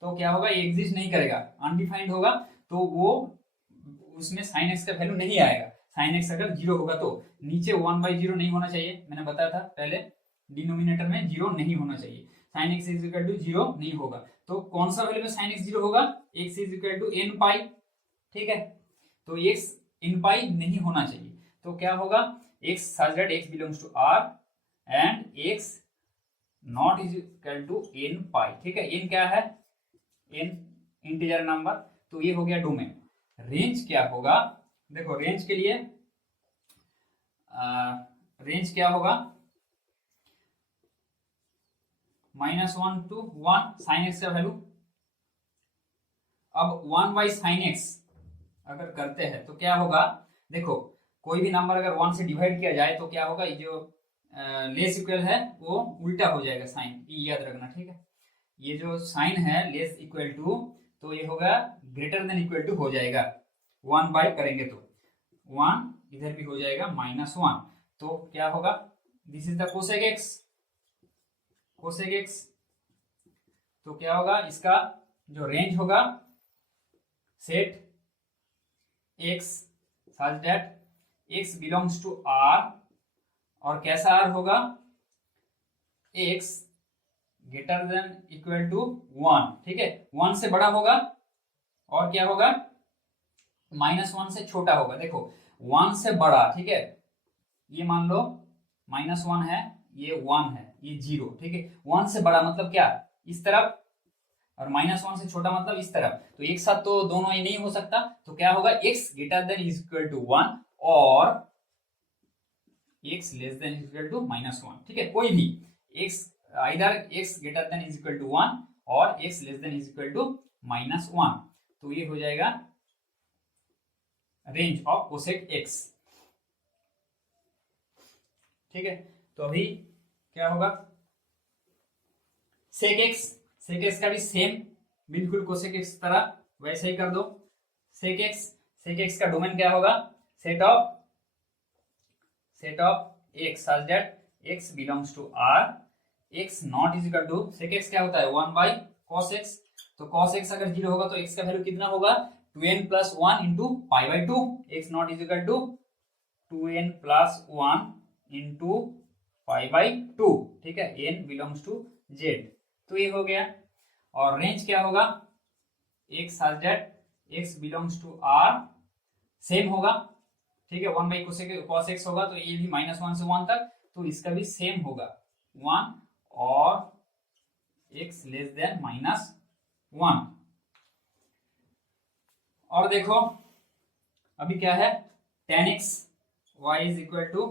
तो क्या होगा, ये एग्जिस्ट नहीं करेगा, अनडिफाइंड होगा, तो वो उसमें साइन एक्स का वैल्यू नहीं आएगा। साइन एक्स अगर 0 होगा तो नीचे 1/0 नहीं होना चाहिए, मैंने बताया था पहले, डिनोमिनेटर में 0 नहीं होना चाहिए, sine x is equal to 0 नहीं होगा, तो कौन सा वैल्यू में साइन एक्स 0 होगा, x is equal to n pi, ठीक है। तो x n पाई नहीं होना चाहिए, तो क्या होगा, x such that x belongs to R and x not is equal to n pi, ठीक है। n क्या है, n इंटीजर नंबर, तो ये हो गया डोमेन। रेंज क्या होगा, देखो रेंज के लिए रेंज क्या होगा, -1 to 1 साइन एक्स का वैल्यू, अब 1 बाई साइन एक्स अगर करते हैं तो क्या होगा, देखो कोई भी नंबर अगर 1 से डिवाइड किया जाए तो क्या होगा, ये जो लेस इक्वल है वो उल्टा हो जाएगा साइन, ये याद रखना, ठीक है। ये जो साइन है लेस इक्वल टू, तो ये होगा ग्रेटर देन इक्वल टू हो जाएगा, 1 बाई करेंगे तो 1 इधर भी हो जाएगा -1, तो क्या होगा, this is the cosec x, cosec x, तो क्या होगा, इसका जो रेंज होगा, set x such that x belongs to R, और कैसा R होगा, x greater than equal to 1, ठीक है, 1 से बड़ा होगा और क्या होगा, -1 से छोटा होगा। देखो 1 से बड़ा, ठीक है, ये मान लो -1 है, ये 1 है, ये 0, ठीक है, 1 से बड़ा मतलब क्या, इस तरफ, और -1 से छोटा मतलब इस तरफ, तो एक साथ तो दोनों ये नहीं हो सकता, तो क्या होगा, x greater than is equal to 1 और x less than is equal to -1, ठीक है, कोई भी x, either x greater than is equal to 1 और x less than is equal to -1, तो ये हो जाएगा रेंज ऑफ कोसेक x, ठीक है। तो अभी क्या होगा, सेक एक्स का भी सेम बिल्कुल कोसेक एक्स तरह वैसे ही कर दो। सेक एक्स का डोमेन क्या होगा, set of x such that x belongs to R, x not is equal to, sec x क्या होता है 1 बाई कॉस एक्स, तो कॉस एक्स अगर 0 होगा तो एक्स का वैल्यू कितना होगा 2n plus 1 into pi by 2, x not is equal to 2n plus 1 into pi by 2, ठीक है, n बिलोंग्स टू z, तो ये हो गया। और रेंज क्या होगा, x such that x belongs to r, same होगा, ठीक है, 1 बाई cos x होगा, तो ये भी -1 से 1 तक, तो इसका भी सेम होगा 1 और x लेस देन -1। और देखो अभी क्या है, tan x y is equal to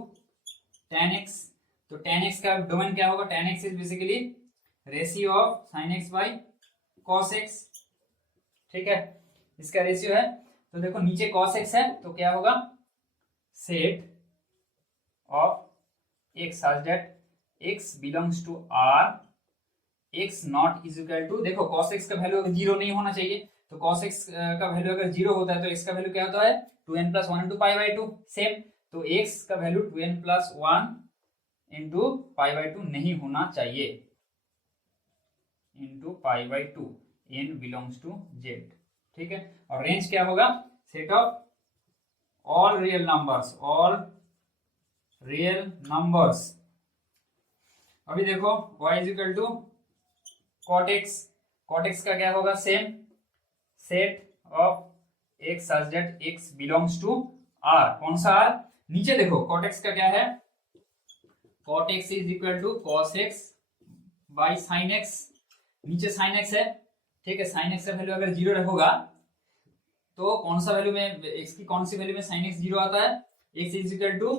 tan x, तो tan x का डोमेन क्या होगा, tan x is basically ratio of sin x by cos x, ठीक है, इसका रेशियो है। तो देखो नीचे cos x है, तो क्या होगा, set of x such that x belongs to r, x not is equal to, देखो cos x का वैल्यू अगर 0 नहीं होना चाहिए, तो cos x का वैल्यू अगर 0 होता है तो x का वैल्यू क्या होता है 2n plus 1 into pi by 2, same, तो x का value 2n plus 1 into pi by 2 नहीं होना चाहिए, into pi by 2, n belongs to z, ठीक है। और रेंज क्या होगा, set of all real numbers, अभी देखो y is equal to cot x का क्या होगा, same, set of x such that x belongs to r, कौन सा r, नीचे देखो cot x का क्या है, cot x is equal to cos x by sin x, नीचे sin x है, ठीक है, sin x का वैल्यू अगर 0 होगा तो कौन सा वैल्यू में x की कौन सी वैल्यू में sin x 0 आता है, x is equal to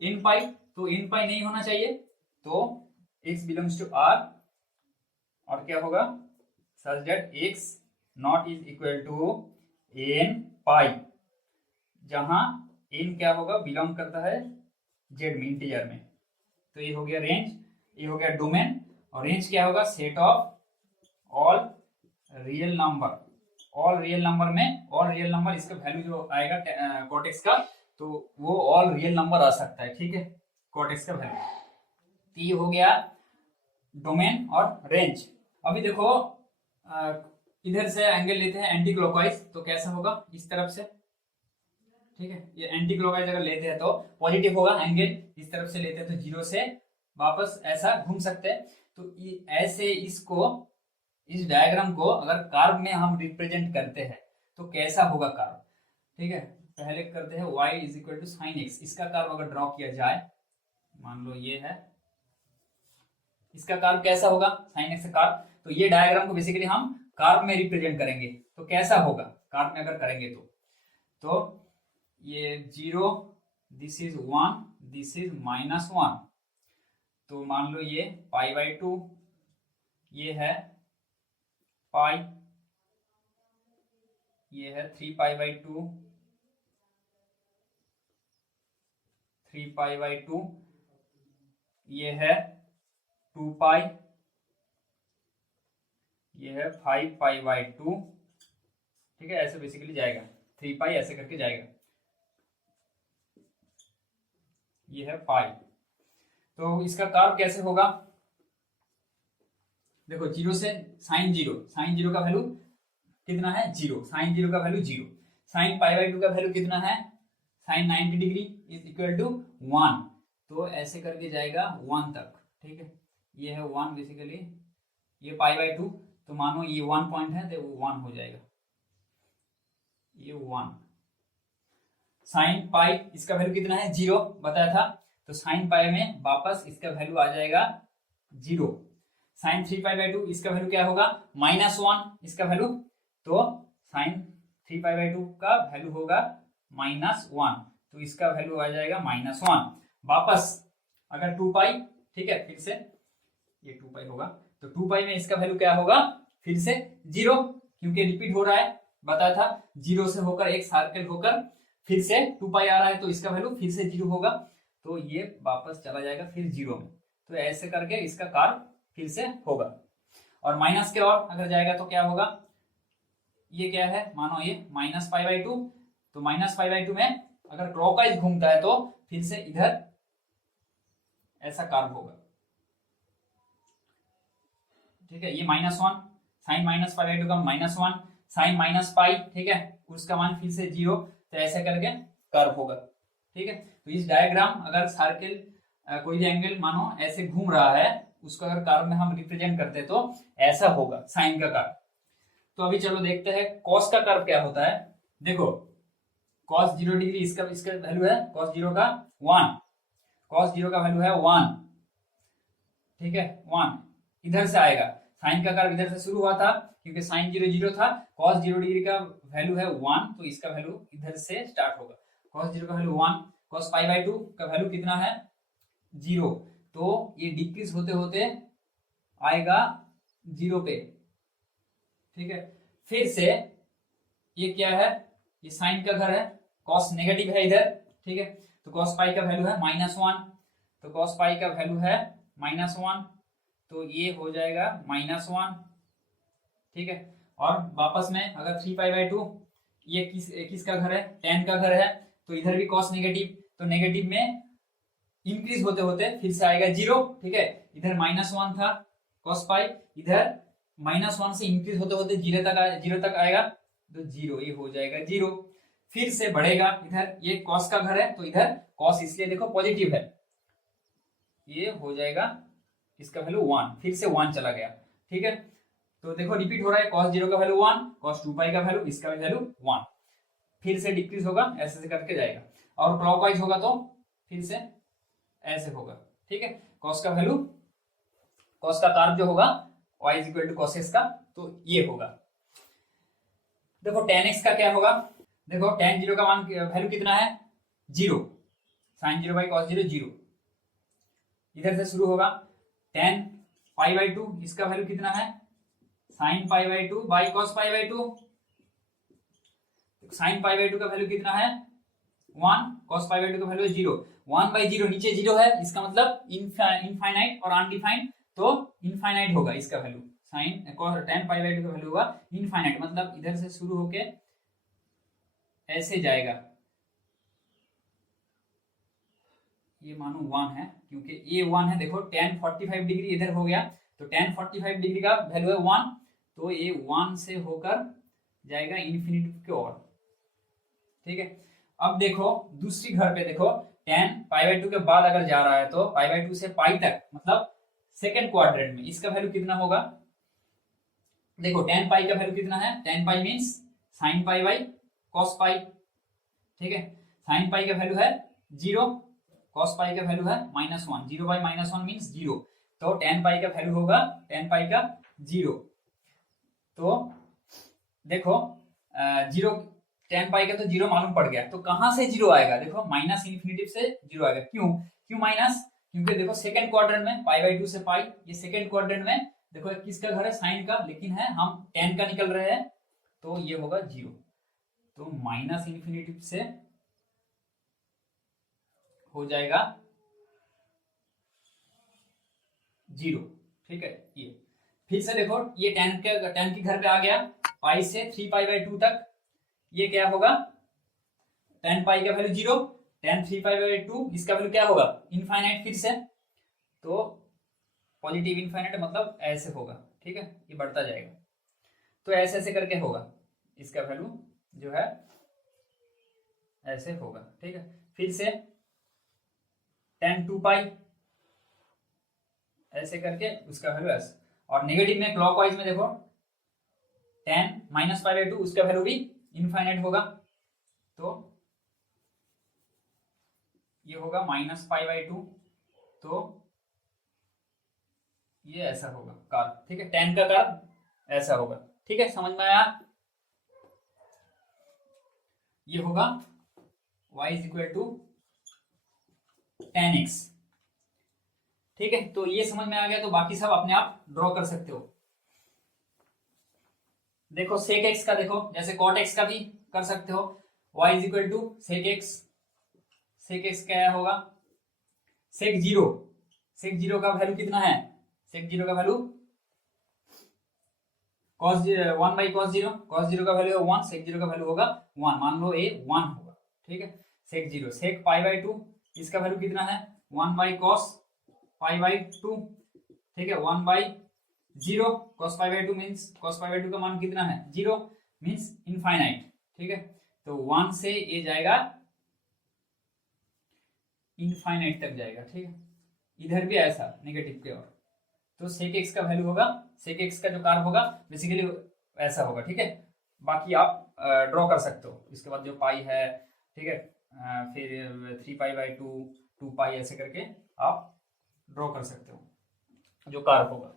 n pi, तो n पाई नहीं होना चाहिए, तो x बिलोंग्स टू r, और क्या होगा such that x not is equal to n pi, जहां n क्या होगा, बिलोंग करता है z में, इंटीजर में, तो ये हो गया रेंज, ये हो गया डोमेन। और रेंज क्या होगा, set of all real number, इसका वैल्यू जो आएगा cot x का, तो वो ऑल रियल नंबर आ सकता है, ठीक है, cot x का वैल्यू, तो ये हो गया डोमेन और रेंज। अभी देखो इधर से एंगल लेते हैं एंटी क्लॉकवाइज, तो कैसा होगा, इस तरफ से, ठीक है, ये एंटी क्लॉकवाइज अगर लेते हैं तो पॉजिटिव होगा एंगल, इस तरफ से लेते हैं तो 0 से वापस ऐसा घूम सकते हैं, तो ऐसे इसको, इस डायग्राम को अगर कर्व में हम रिप्रेजेंट करते हैं तो कैसा होगा कर्व, ठीक है, पहले करते हैं y is equal to sine x, इसका कर्व अगर ड्रॉ किया जाए, मान लो ये है, इसका कर्व कैसा होगा साइन एक्स का कर्व, तो ये डायग्राम को बेसिकली हम कर्व में रिप्रेजेंट करेंगे, तो कैसा होगा कर्व में अगर करेंगे तो ये 0, दिस इज 1, दिस इज -1, तो मान लो ये पाई बाई 2, ये है पाई, ये है 3 पाई बाई 2, 3 पाई बाई 2, ये है 2 पाई, ये है 5 पाई बाई 2, ठीक है, ऐसे बेसिकली जाएगा 3 पाई ऐसे करके जाएगा, ये है पाई, तो इसका कर्व कैसे होगा, देखो 0 से साइन 0 का वैल्यू कितना है 0, साइन 0 का वैल्यू 0, साइन पाई बाई 2 का वैल्यू कितना है, sine 90 degree is equal to 1, तो ऐसे करके जाएगा 1 तक, ठीक है, ये है 1 बेसिकली, ये पाई बाई 2, तो मानो ये 1 पॉइंट है तो वो 1 हो जाएगा, ये 1। साइन पाई इसका वैल्यू कितना है 0 बताया था, तो साइन पाई में वापस इसका वैल्यू आ जाएगा 0। साइन 3 पाई बाई 2 इसका वैल्यू क्या होगा -1 इसका वैल्यू, तो साइन 3 पाई बाई 2 का वैल्यू होगा -1, तो इसका वैल्यू आ जाएगा -1। वापस अगर 2 पाई, ठीक है, फिर से ये 2 पाई होगा, तो 2 पाई में इसका वैल्यू क्या होगा फिर से 0, क्योंकि रिपीट हो रहा है, बताया था 0 से होकर एक सर्कल होकर फिर से 2 पाई आ रहा है, तो इसका वैल्यू फिर से 0 होगा, तो ये वापस चला जाएगा फिर 0 में। तो ऐसे करके इसका कार्य फिर से होगा। और माइनस के और अगर जाएगा तो क्या होगा, ये क्या है, मानो ये -π/2, तो -π/2 में अगर क्लॉकवाइज घूमता है तो फिर से इधर ऐसा कार्य होगा, ठीक है। ये -1 साइन -π/2 का -1 साइन -π, ठीक है, उसका मान फिर से 0, तो ऐसे करके कर्व होगा, ठीक है। तो इस डायग्राम अगर सर्किल कोई भी एंगल मानो ऐसे घूम रहा है, उसको अगर कर्व में हम रिप्रेजेंट करते तो ऐसा होगा साइन का कर्व। तो अभी चलो देखते हैं कॉस का कर्व क्या होता है। देखो कॉस 0 डिग्री इसका वैल्यू है कॉस 0 का 1, कॉस 0 का वैल्यू है 1, ठीक है 1। इधर से आएगा, साइन का कर्व इधर से शुरू हुआ था क्योंकि साइन 0 0 था, कॉस 0 डिग्री का वैल्यू है 1, तो इसका वैल्यू इधर से स्टार्ट होगा। कॉस 0 का वैल्यू 1, कॉस π/2 का वैल्यू कितना है 0, तो ये डिक्रीज होते होते आएगा 0 पे, ठीक है। फिर से ये क्या है, ये साइन का घर है, कॉस नेगेटिव है इधर, ठीक है, तो कॉस पाई का वैल्यू है -1, तो कॉस पाई का वैल्यू है -1, तो ये हो जाएगा -1, ठीक है। और वापस में अगर 3π/2 ये किसका घर है, tan का घर है, तो इधर भी कॉस नेगेटिव, तो नेगेटिव में इंक्रीज होते होते फिर से आएगा 0, ठीक है। इधर -1 था कॉस पाई, इधर -1 से इंक्रीज होते होते 0 तक आएगा, तो 0 ये हो जाएगा 0। फिर से बढ़ेगा, इधर ये कॉस का घर है, तो इधर कॉस इसलिए देखो पॉजिटिव है, ये हो जाएगा इसका वैल्यू 1, फिर से 1 चला गया, ठीक है। तो देखो रिपीट हो रहा है, cos 0 का वैल्यू 1, cos 2 पाई का वैल्यू, इसका वैल्यू 1, फिर से डिक्रीज होगा, ऐसे करके जाएगा। और क्लॉकवाइज होगा तो फिर से ऐसे होगा, ठीक है। cos का वैल्यू, cos का कार्व जो होगा y = cos x का, तो ये होगा। देखो tan x का क्या होगा, देखो tan 0 का मान वैल्यू कितना है 0, sin 0 cos 0 0, इधर से शुरू होगा। tan π/2 इसका वैल्यू कितना है sin π/2 cos π/2, sin π/2 का वैल्यू कितना है 1, cos π/2 का वैल्यू है 0, 1/0 नीचे 0 है, इसका मतलब इनफाइनाइट और अनडिफाइंड, तो इनफाइनाइट होगा इसका वैल्यू, sin tan π/2 का वैल्यू होगा इनफाइनाइट, मतलब इधर से शुरू होके ऐसे जाएगा, ये मानो 1 है क्योंकि ये 1 है। देखो tan 45 डिग्री इधर हो गया, तो tan 45 डिग्री का वैल्यू है 1, तो ये 1 से होकर जाएगा इन्फिनिटी की ओर, ठीक है। अब देखो दूसरी घर पे देखो tan π/2 के बाद अगर जा रहा है तो π/2 से पाई तक, मतलब सेकेंड क्वाड्रेंट में इसका वैल्यू कितना होगा। देखो tan पाई का वैल्यू कितना है, tan pi means sin pi by cos पाई, ठीक है। sin पाई का वैल्यू है 0, cos पाई का वैल्यू है -1, 0 बाई -1 मींस 0, तो tan पाई का वैल्यू होगा tan पाई का 0। तो देखो 0 tan पाई का तो 0 मालूम पड़ गया, तो कहां से 0 आएगा, देखो माइनस इन्फिनिटी से 0 आएगा। क्यों माइनस, क्योंकि देखो सेकंड क्वाड्रेंट में π/2 से पाई, ये सेकंड क्वाड्रेंट में देखो किसका घर है साइन का, लेकिन है हम tan का निकल रहे हैं, तो ये होगा 0, तो माइनस इन्फिनिटी से हो जाएगा 0, ठीक है। ये फिर से देखो ये tan के घर पे आ गया, पाई से 3π/2 तक, ये क्या होगा tan पाई का वैल्यू 0, tan 3π/2 इसका वैल्यू क्या होगा इनफाइनाइट, फिर से तो पॉजिटिव इनफाइनाइट मतलब ऐसे होगा, ठीक है, ये बढ़ता जाएगा, तो ऐसे करके होगा, इसका वैल्यू जो है ऐसे होगा, ठीक है। फिर से tan 2 पाई ऐसे करके उसका वैल्यू ऐसे, और नेगेटिव में क्लॉकवाइज में देखो tan -π/2 उसका वैल्यू भी इनफाइनाइट होगा, तो ये होगा -π/2, तो ये ऐसा होगा कर्व, ठीक है, tan का कर्व ऐसा होगा, ठीक है, समझ में आया। ये होगा y = tan x, ठीक है, तो ये समझ में आ गया, तो बाकी सब अपने आप ड्रॉ कर सकते हो। देखो sec x का, देखो जैसे cot x का भी कर सकते हो, y = sec x, sec x क्या होगा, sec 0 का वैल्यू कितना है, sec 0 का वैल्यू cos 1/cos 0 का वैल्यू 1, sec 0 का वैल्यू होगा 1, मान लो ये 1 होगा, ठीक है, sec 0, sec π/2 इसका वैल्यू कितना है 1/cos π/2, ठीक है, 1/0 cos π/2 मीन्स cos π/2 का मान कितना है 0 मीन्स इनफाइनाइट, ठीक है, तो 1 से ये जाएगा इनफाइनाइट तक जाएगा, ठीक है, इधर भी ऐसा नेगेटिव के ओर, तो sec x का वैल्यू होगा, sec x का जो कर्व होगा बेसिकली ऐसा होगा, ठीक है, बाकी आप ड्रॉ कर सकते हो, इसके बाद जो पाई है, ठीक है, फिर 3π/2 2π ऐसे करके आप ड्रॉ कर सकते हो जो कर्व होगा।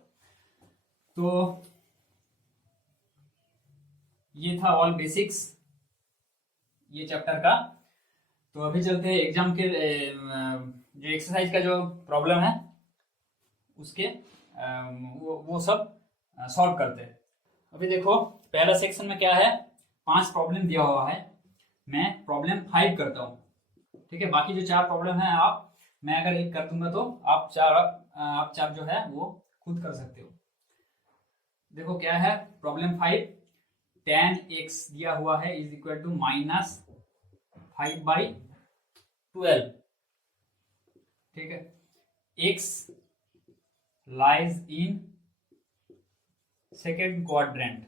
तो ये था ऑल बेसिक्स ये चैप्टर का। तो अभी चलते हैं एग्जाम के जो एक्सरसाइज का जो प्रॉब्लम है उसके वो सब सॉल्व करते हैं। अभी देखो पहला सेक्शन में क्या है, 5 प्रॉब्लम दिया हुआ है, मैं प्रॉब्लम 5 करता हूँ, ठीक है, बाकी जो 4 प्रॉब्लम है आप, मैं अगर एक कर दूंगा तो आप चार जो है वो खुद कर सकते हो। देखो क्या है प्रॉब्लम 5, tan x दिया हुआ है इज इक्वल टू -5/12, ठीक है, x lies in second quadrant,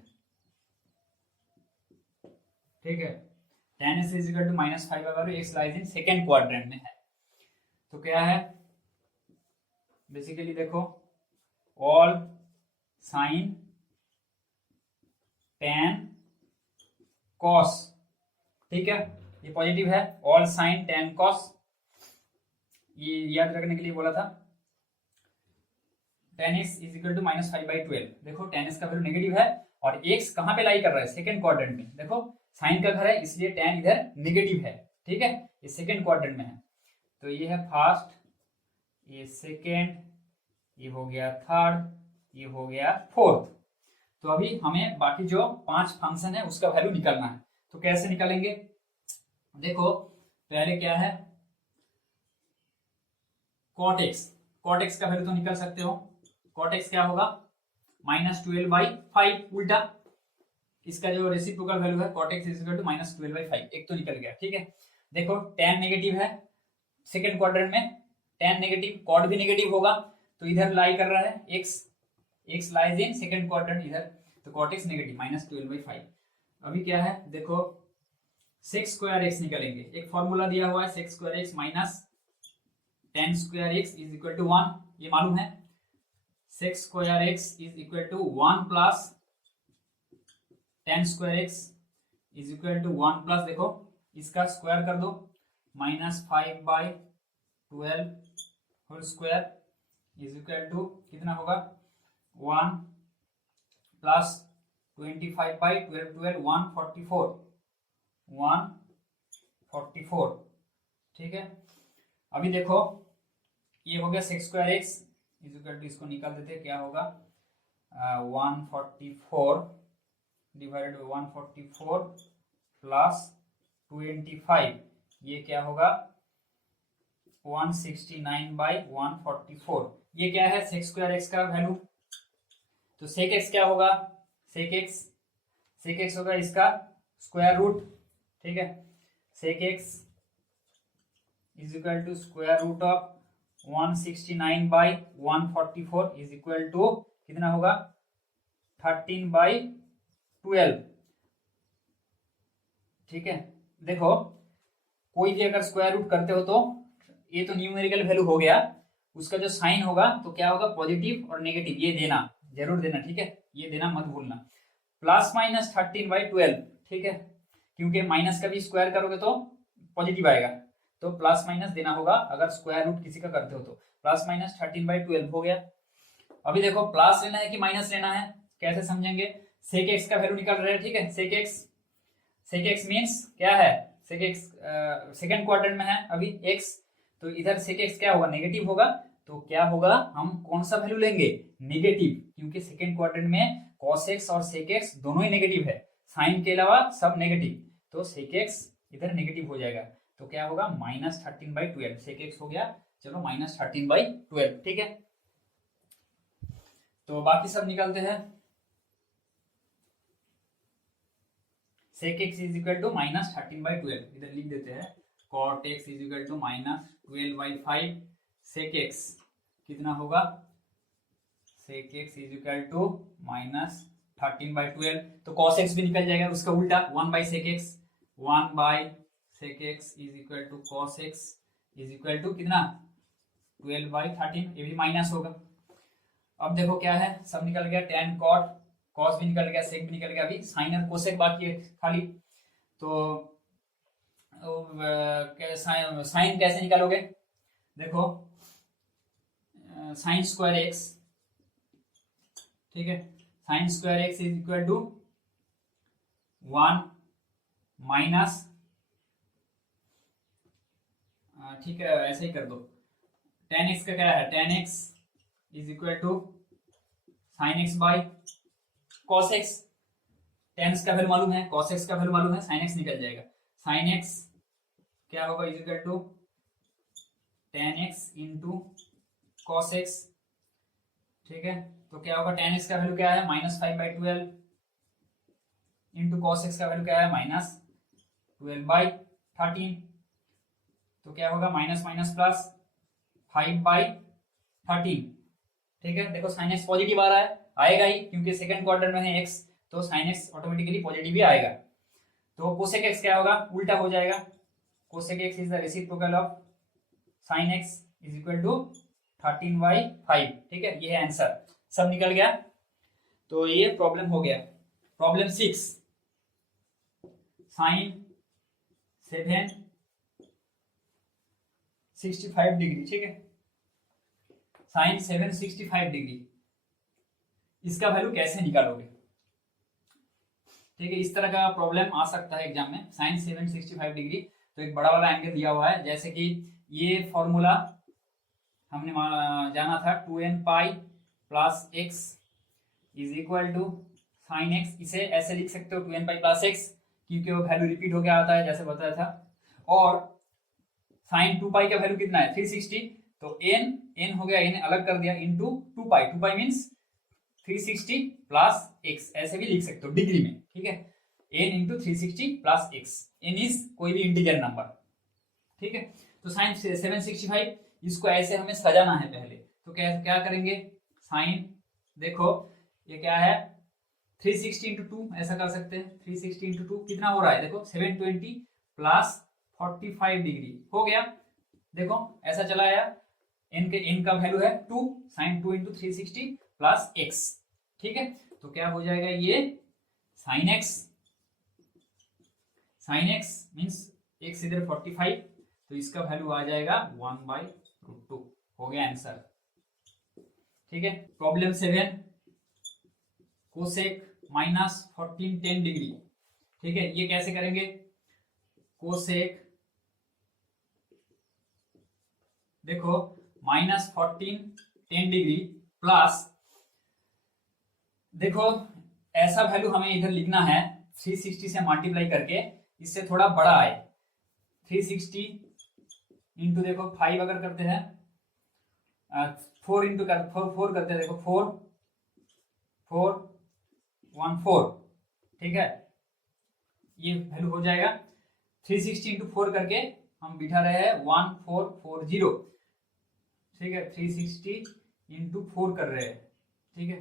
ठीक है, tan x is equal to -5/12, x lies in second quadrant में है। तो क्या है बेसिकली देखो ऑल साइन tan cos, ठीक है, ये पॉजिटिव है, ऑल साइन tan cos, ये याद रखने के लिए बोला था, tan x is equal to -5/12, देखो tan x का वैल्यू नेगेटिव है और x कहां पे लाई कर रहा है सेकंड क्वाड्रेंट में, देखो साइन का घर है इसलिए tan इधर नेगेटिव है, ठीक है, ये सेकंड क्वाड्रेंट में है, तो ये है फर्स्ट, ये सेकंड, ये हो गया थर्ड, ये हो गया फोर्थ। तो अभी हमें बाकी जो 5 फंक्शन है उसका वैल्यू निकालना है, तो कैसे निकालेंगे, देखो पहले क्या है cot x का वैल्यू तो निकाल सकते हो, cot x क्या होगा -12/5, उल्टा इसका जो रेसिप्रोकल वैल्यू है cot x is equal to -12/5, एक तो निकल गया, ठीक है। देखो tan नेगेटिव है सेकंड क्वाड्रेंट में, tan नेगेटिव cot भी नेगेटिव होगा, तो इधर लाई कर रहा है x lies in second quadrant इधर, तो cot x नेगेटिव -12/5। अभी क्या है देखो sec² x निकालेंगे, एक फॉर्मूला दिया हुआ है sec² x minus tan² x is equal to 1, ये मालूम है, sec² x is equal to 1 plus tan² x is equal to 1 plus, देखो इसका स्क्वायर कर दो, -5/12 whole square is equal to कितना होगा 1 प्लस 25/12 144, ठीक है। अभी देखो ये हो गया sec² x is equal to, इसको निकाल देते हैं, क्या होगा 144 डिवाइडेड बाई 144 प्लस 25, ये क्या होगा 169/144, ये क्या है sec² x का वैल्यू। तो sec x क्या होगा, sec x होगा इसका स्क्वायर रूट, ठीक है, sec x is equal to square root of 169/144 is equal to कितना होगा 13/12, ठीक है। देखो कोई भी अगर स्क्वायर रूट करते हो तो ये तो न्यूमेरिकल वैल्यू हो गया, उसका जो साइन होगा तो क्या होगा पॉजिटिव और नेगेटिव, ये देना जरूर देना, ठीक है, ये देना मत भूलना। प्लस माइनस 13/12, ठीक है, क्योंकि माइनस का भी स्क्वायर करोगे तो पॉजिटिव आएगा, तो प्लस माइनस देना होगा अगर स्क्वायर रूट किसी का करते हो तो। प्लस माइनस 13/12 हो गया। अभी देखो प्लस लेना है कि माइनस लेना है, कैसे समझेंगे। सेक एक्स का वैल्यू निकल रहा है, ठीक है, सेक एक्स मीन्स क्या है, सेक एक्स सेकेंड क्वाड्रेंट में है अभी एक्स, तो इधर सेक एक्स क्या होगा, नेगेटिव होगा, तो क्या होगा, हम कौन सा वैल्यू लेंगे, नेगेटिव, क्योंकि सेकेंड क्वाड्रेंट में कॉस एक्स और सेक एक्स दोनों ही नेगेटिव है, साइन के अलावा सब नेगेटिव, तो सेक एक्स इधर नेगेटिव हो जाएगा, तो क्या होगा -13/12, सेक एक्स हो गया, चलो -13/12, ठीक है। तो बाकी सब निकालते हैं। Sec x is equal to -13/12, इधर लिख देते हैं, cot x is equal to -12/5, sec x कितना होगा, sec x is equal to -13/12, तो कॉस एक्स भी निकल जाएगा, उसका उल्टा 1/सेक एक्स, 1/सेक x is equal to cos x is equal to कितना 12/13, ये भी माइनस होगा। अब देखो क्या है, सब निकल गया, tan cot, cos भी निकल गया, sec भी निकल गया, अभी sin और cosec बाकी है खाली। तो साइन कैसे निकालोगे, देखो साइन स्क्वायर एक्स, ठीक है, sine square x is equal to 1 minus, ठीक है ऐसे ही कर दो, tan x का क्या है, tan x is equal to sine x by cos x, tan का वैल्यू मालूम है, cos x का वैल्यू मालूम है, sin x निकल जाएगा, sin x क्या होगा is equal to tan x into cos x, ठीक है, तो क्या होगा tan x का वैल्यू क्या है -5/12 इंटू cos x का वैल्यू क्या है -12/13, तो क्या होगा माइनस माइनस प्लस 5/13, ठीक है। देखो साइन एक्स पॉजिटिव आ रहा है, आएगा ही क्योंकि सेकंड क्वार्टर में है एक्स, तो साइन एक्स ऑटोमेटिकली पॉजिटिव ही आएगा। तो कोसेक एक्स क्या होगा, उल्टा हो जाएगा, cosec x is the reciprocal of sine x is equal to 13/5, ठीक है, ये है आंसर, सब निकल गया। तो ये प्रॉब्लम हो गया। प्रॉब्लम 6, साइन 765 डिग्री, ठीक है, साइन 765 डिग्री, इसका वैल्यू कैसे निकालोगे, ठीक है, इस तरह का प्रॉब्लम आ सकता है एग्जाम में, साइन 765 डिग्री, तो एक बड़ा वाला एंगल दिया हुआ है, जैसे कि ये फॉर्मूला हमने जाना था 2n pi plus x is equal to sine x, इसे ऐसे लिख सकते हो 2n पाई प्लस एक्स, क्योंकि वो वैल्यू रिपीट होकर आता है जैसे बताया था, और साइन 2 पाई का वैल्यू कितना है 360, तो n हो गया, n अलग कर दिया इंटू 2 पाई, 2 पाई मीन्स 360 प्लस एक्स, ऐसे भी लिख सकते हो डिग्री में, ठीक है, n into 360 plus x, n is कोई भी इंटीजर नंबर, ठीक है। तो साइन 765 इसको ऐसे हमें सजाना है पहले, तो क्या करेंगे, साइन देखो ये क्या है 360 इंटू 2 ऐसा कर सकते हैं, 360 इंटू 2 कितना हो रहा है, देखो 720 प्लस 45 डिग्री हो गया, देखो ऐसा चला आया, n का वैल्यू है 2, साइन 2 इंटू 360 प्लस एक्स, ठीक है, तो क्या हो जाएगा ये साइन एक्स मीन्स एक्स इधर 45, तो इसका वैल्यू आ जाएगा 1/√2, हो गया आंसर, ठीक है। प्रॉब्लम 7, कोसेक -1410 डिग्री, ठीक है, ये कैसे करेंगे, कोसेक देखो -1410 डिग्री प्लस, देखो ऐसा वैल्यू हमें इधर लिखना है 360 से मल्टीप्लाई करके, इससे थोड़ा बड़ा आए, 360 इंटू देखो 5 अगर करते हैं, 4 इंटू कर 4 करते हैं, देखो 4 1 4, ठीक है, ये वैल्यू हो जाएगा 360 इंटू 4 करके हम बिठा रहे हैं 1440, ठीक है, 360 इंटू 4 कर रहे हैं, ठीक है।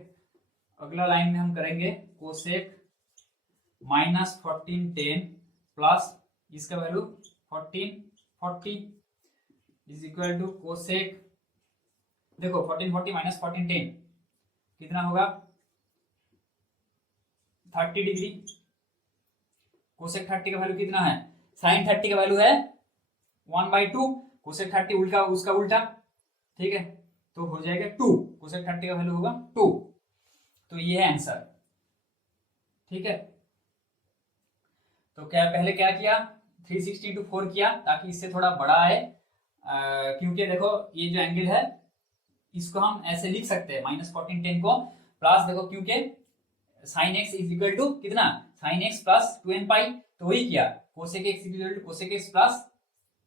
अगला लाइन में हम करेंगे कोसेक -1410 प्लस इसका value 1440 is equal to cosec, देखो 1440 -1410 कितना होगा 30 डिग्री, कोसेक 30 का वैल्यू कितना है, साइन 30 का वैल्यू है 1/2, कोसेक 30 उल्टा उसका उल्टा, ठीक है, तो हो जाएगा 2, कोसेक 30 का वैल्यू होगा 2, तो ये है आंसर, ठीक है। तो क्या पहले क्या किया, 360 into 4 किया ताकि इससे थोड़ा बड़ा आए, क्योंकि देखो ये जो एंगल है इसको हम ऐसे लिख सकते हैं -14 10 को प्लस, देखो क्योंकि sine x is equal to कितना, sine x plus 2n pi, तो वही किया, cosec x is equal to cosec x plus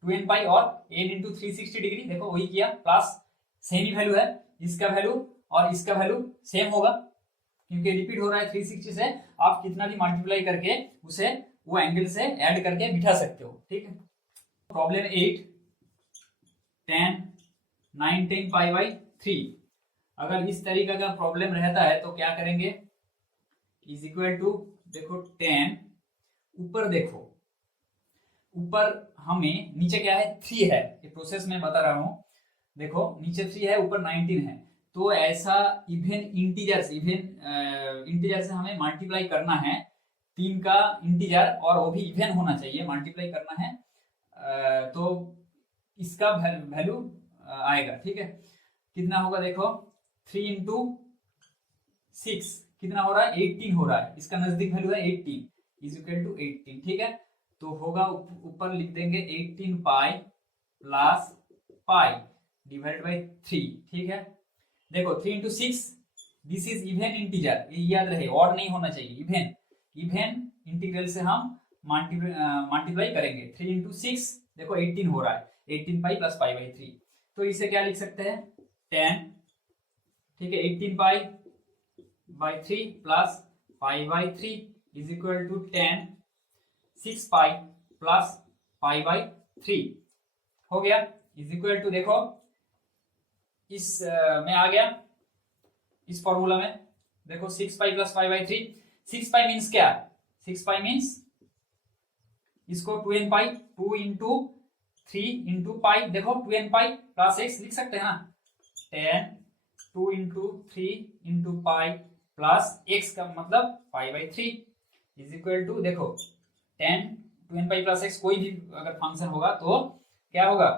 2n pi और n इंटू 360 डिग्री, देखो वही किया, प्लस सेम ही वैल्यू है, इसका वैल्यू और इसका वैल्यू सेम होगा क्योंकि रिपीट हो रहा है 360 से, आप कितना भी मल्टीप्लाई करके उसे वो एंगल से ऐड करके बिठा सकते हो, ठीक है। प्रॉब्लम 8, tan 9 10 पाई बाई 3, अगर इस तरीके का प्रॉब्लम रहता है तो क्या करेंगे, इज इक्वल टू, देखो tan, ऊपर देखो, ऊपर हमें, नीचे क्या है 3 है, ये प्रोसेस मैं बता रहा हूं, देखो नीचे 3 है ऊपर 19 है, तो ऐसा इवन इंटीजर से हमें मल्टीप्लाई करना है, 3 का इंटीजर और वो भी इवन होना चाहिए, मल्टीप्लाई करना है, तो इसका वैल्यू आएगा, ठीक है। कितना होगा, देखो 3 इंटू 6 कितना हो रहा है, 18 हो रहा है, इसका नजदीक वैल्यू है 18 इज इक्वल टू 18, ठीक है। तो होगा ऊपर लिख देंगे 18 पाई प्लस पाई डिवाइड बाई 3, ठीक है। देखो 3 into 6, this is even integer, ये याद रहे, ऑड नहीं होना चाहिए, इवन इंटीग्रल से हम मल्टीप्लाई करेंगे, 3 इंटू 6 देखो 18 हो रहा है, 18 पाई प्लस पाई बाई 3, तो इसे क्या लिख सकते हैं 10, ठीक है, 18 pi by 3 plus pi by 3 is equal to 10 6 pi plus pi by 3 हो गया, इज इक्वल टू, देखो इस में आ गया, इस फॉर्मूला में देखो 6 pi plus pi by 3, 6 pi means क्या, 6 पाई मीन्स इसको 2n पाई, 2 इंटू 3 इंटू पाई, देखो 2n पाई प्लस x लिख सकते हैं ना, 10 2 into 3 into pi plus x का मतलब pi by 3 is equal to, देखो 10 2n पाई प्लस x, कोई भी अगर फंक्शन होगा तो क्या होगा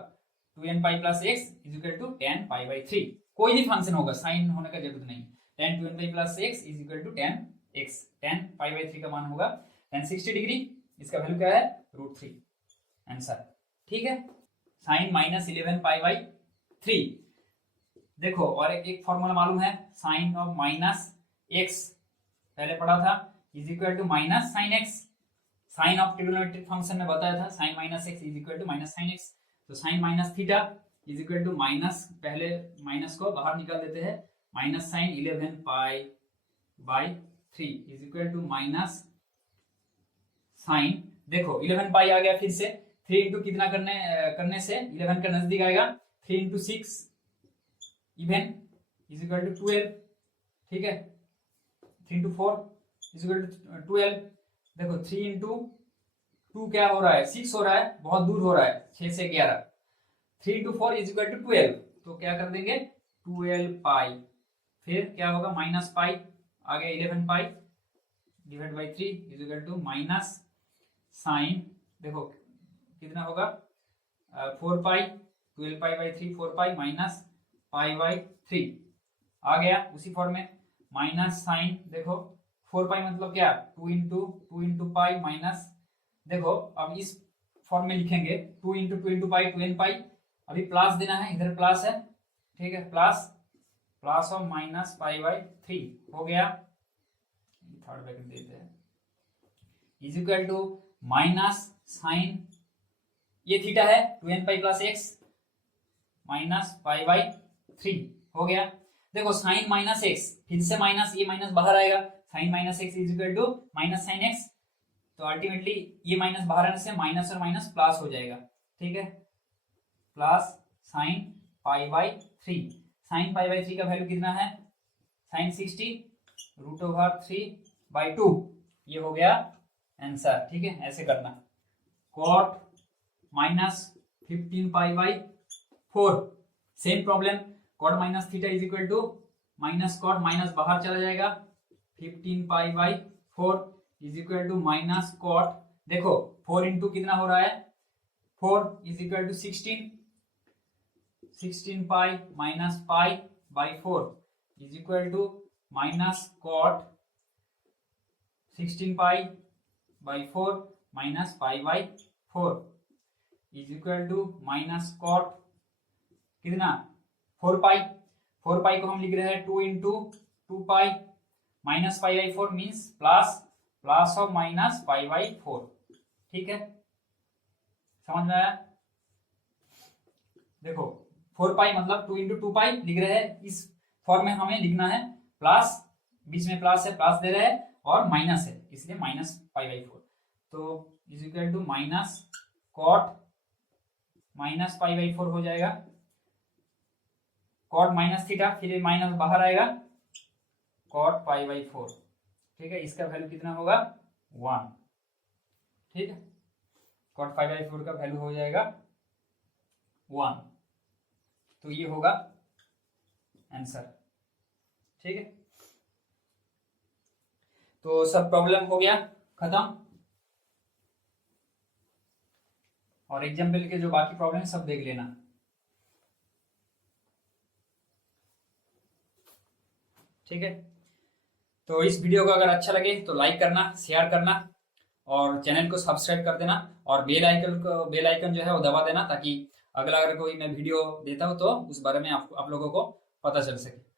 2n pi plus x is equal to 10 pi by 3, कोई भी फंक्शन होगा, साइन होने का जरूरत नहीं, 10 2n pi plus x is equal to 10x, 10 pi by 3 का मान होगा 1060 डिग्री, इसका वैल्यू क्या है √3, आंसर, ठीक है। साइन -11 पाई बाई 3, देखो और एक फॉर्मूला मालूम है, साइन ऑफ माइनस x पहले पढ़ा था, is equal to minus sine x, sine of trigonometric function में बताया था, sine minus x is equal to minus sine x, तो sine minus theta is equal to minus, पहले माइनस को बाहर निकाल देते हैं, minus sine 11 pi by 3 is equal to minus sine, देखो 11 पाई आ गया, फिर से 3 इंटू कितना करने से 11 का नजदीक आएगा, 3 into 6 even is equal to 12, ठीक है, 3 इंटू 4 इज इक्वल टू 12, देखो 3 इंटू 2 क्या हो रहा है 6 हो रहा है, बहुत दूर हो रहा है 6 से 11, 3 इंटू 4 इज इक्वल टू 12, तो क्या कर देंगे 12 पाई, फिर क्या होगा माइनस पाई आ गया 11 pi divide by 3 is equal to minus sine, देखो कितना होगा 4 pi, 12 pi by 3 4 pi minus pi by 3 आ गया, उसी फॉर्म में माइनस साइन, देखो 4 पाई मतलब क्या 2 इंटू पाई माइनस, देखो अब इस फॉर्म में लिखेंगे 2 इंटू पाई 2n पाई, अभी प्लस देना है, इधर प्लस है, ठीक है, plus of minus pi by 3 हो गया, थर्ड ब्रैकेट देते हैं, is equal to minus sine, ये थीटा है 2n pi plus x minus pi by 3 हो गया, देखो साइन माइनस x, फिर से माइनस, ये माइनस बाहर आएगा, sine minus x is equal to minus sine x, तो अल्टीमेटली ये माइनस बाहर आने से माइनस और माइनस प्लस हो जाएगा, ठीक है, plus sine pi by 3, sine pi by 3 का वैल्यू कितना है साइन 60 √3/2, ये हो गया आंसर, ठीक है, ऐसे करना। Cot -15 pi by 4, same problem, cot minus theta is equal to minus cot, minus बाहर चला जाएगा 15 pi by 4 is equal to minus cot, देखो 4 इंटू कितना हो रहा है 4 is equal to 16 pi minus pi by 4 is equal to minus cot 16 pi by 4 minus pi by 4 is equal to minus cot कितना 4 पाई, 4 पाई को हम लिख रहे हैं 2 into 2 pi minus pi by 4 means plus of minus pi by 4। ठीक है, समझ में आया? देखो 4 पाई मतलब 2 इंटू 2 पाई लिख रहे हैं, इस फॉर्म में हमें लिखना है प्लस, बीच में प्लस है प्लस दे रहे हैं और माइनस है इसलिए माइनस पाई बाई 4, तो is equal to minus cot minus pi by 4 हो जाएगा, कॉट माइनस थीटा फिर माइनस बाहर आएगा कॉट पाई बाई 4। ठीक है, इसका वैल्यू कितना होगा 1। ठीक है, कॉट पाई बाई 4 का वैल्यू हो जाएगा 1, तो ये होगा आंसर। ठीक है, तो सब प्रॉब्लम हो गया खत्म, और एग्जाम्पल के जो बाकी प्रॉब्लम सब देख लेना। ठीक है, तो इस वीडियो को अगर अच्छा लगे तो लाइक करना, शेयर करना और चैनल को सब्सक्राइब कर देना, और बेल आइकन जो है वो दबा देना, ताकि अगला अगर कोई मैं वीडियो देता हूँ तो उस बारे में आप लोगों को पता चल सके।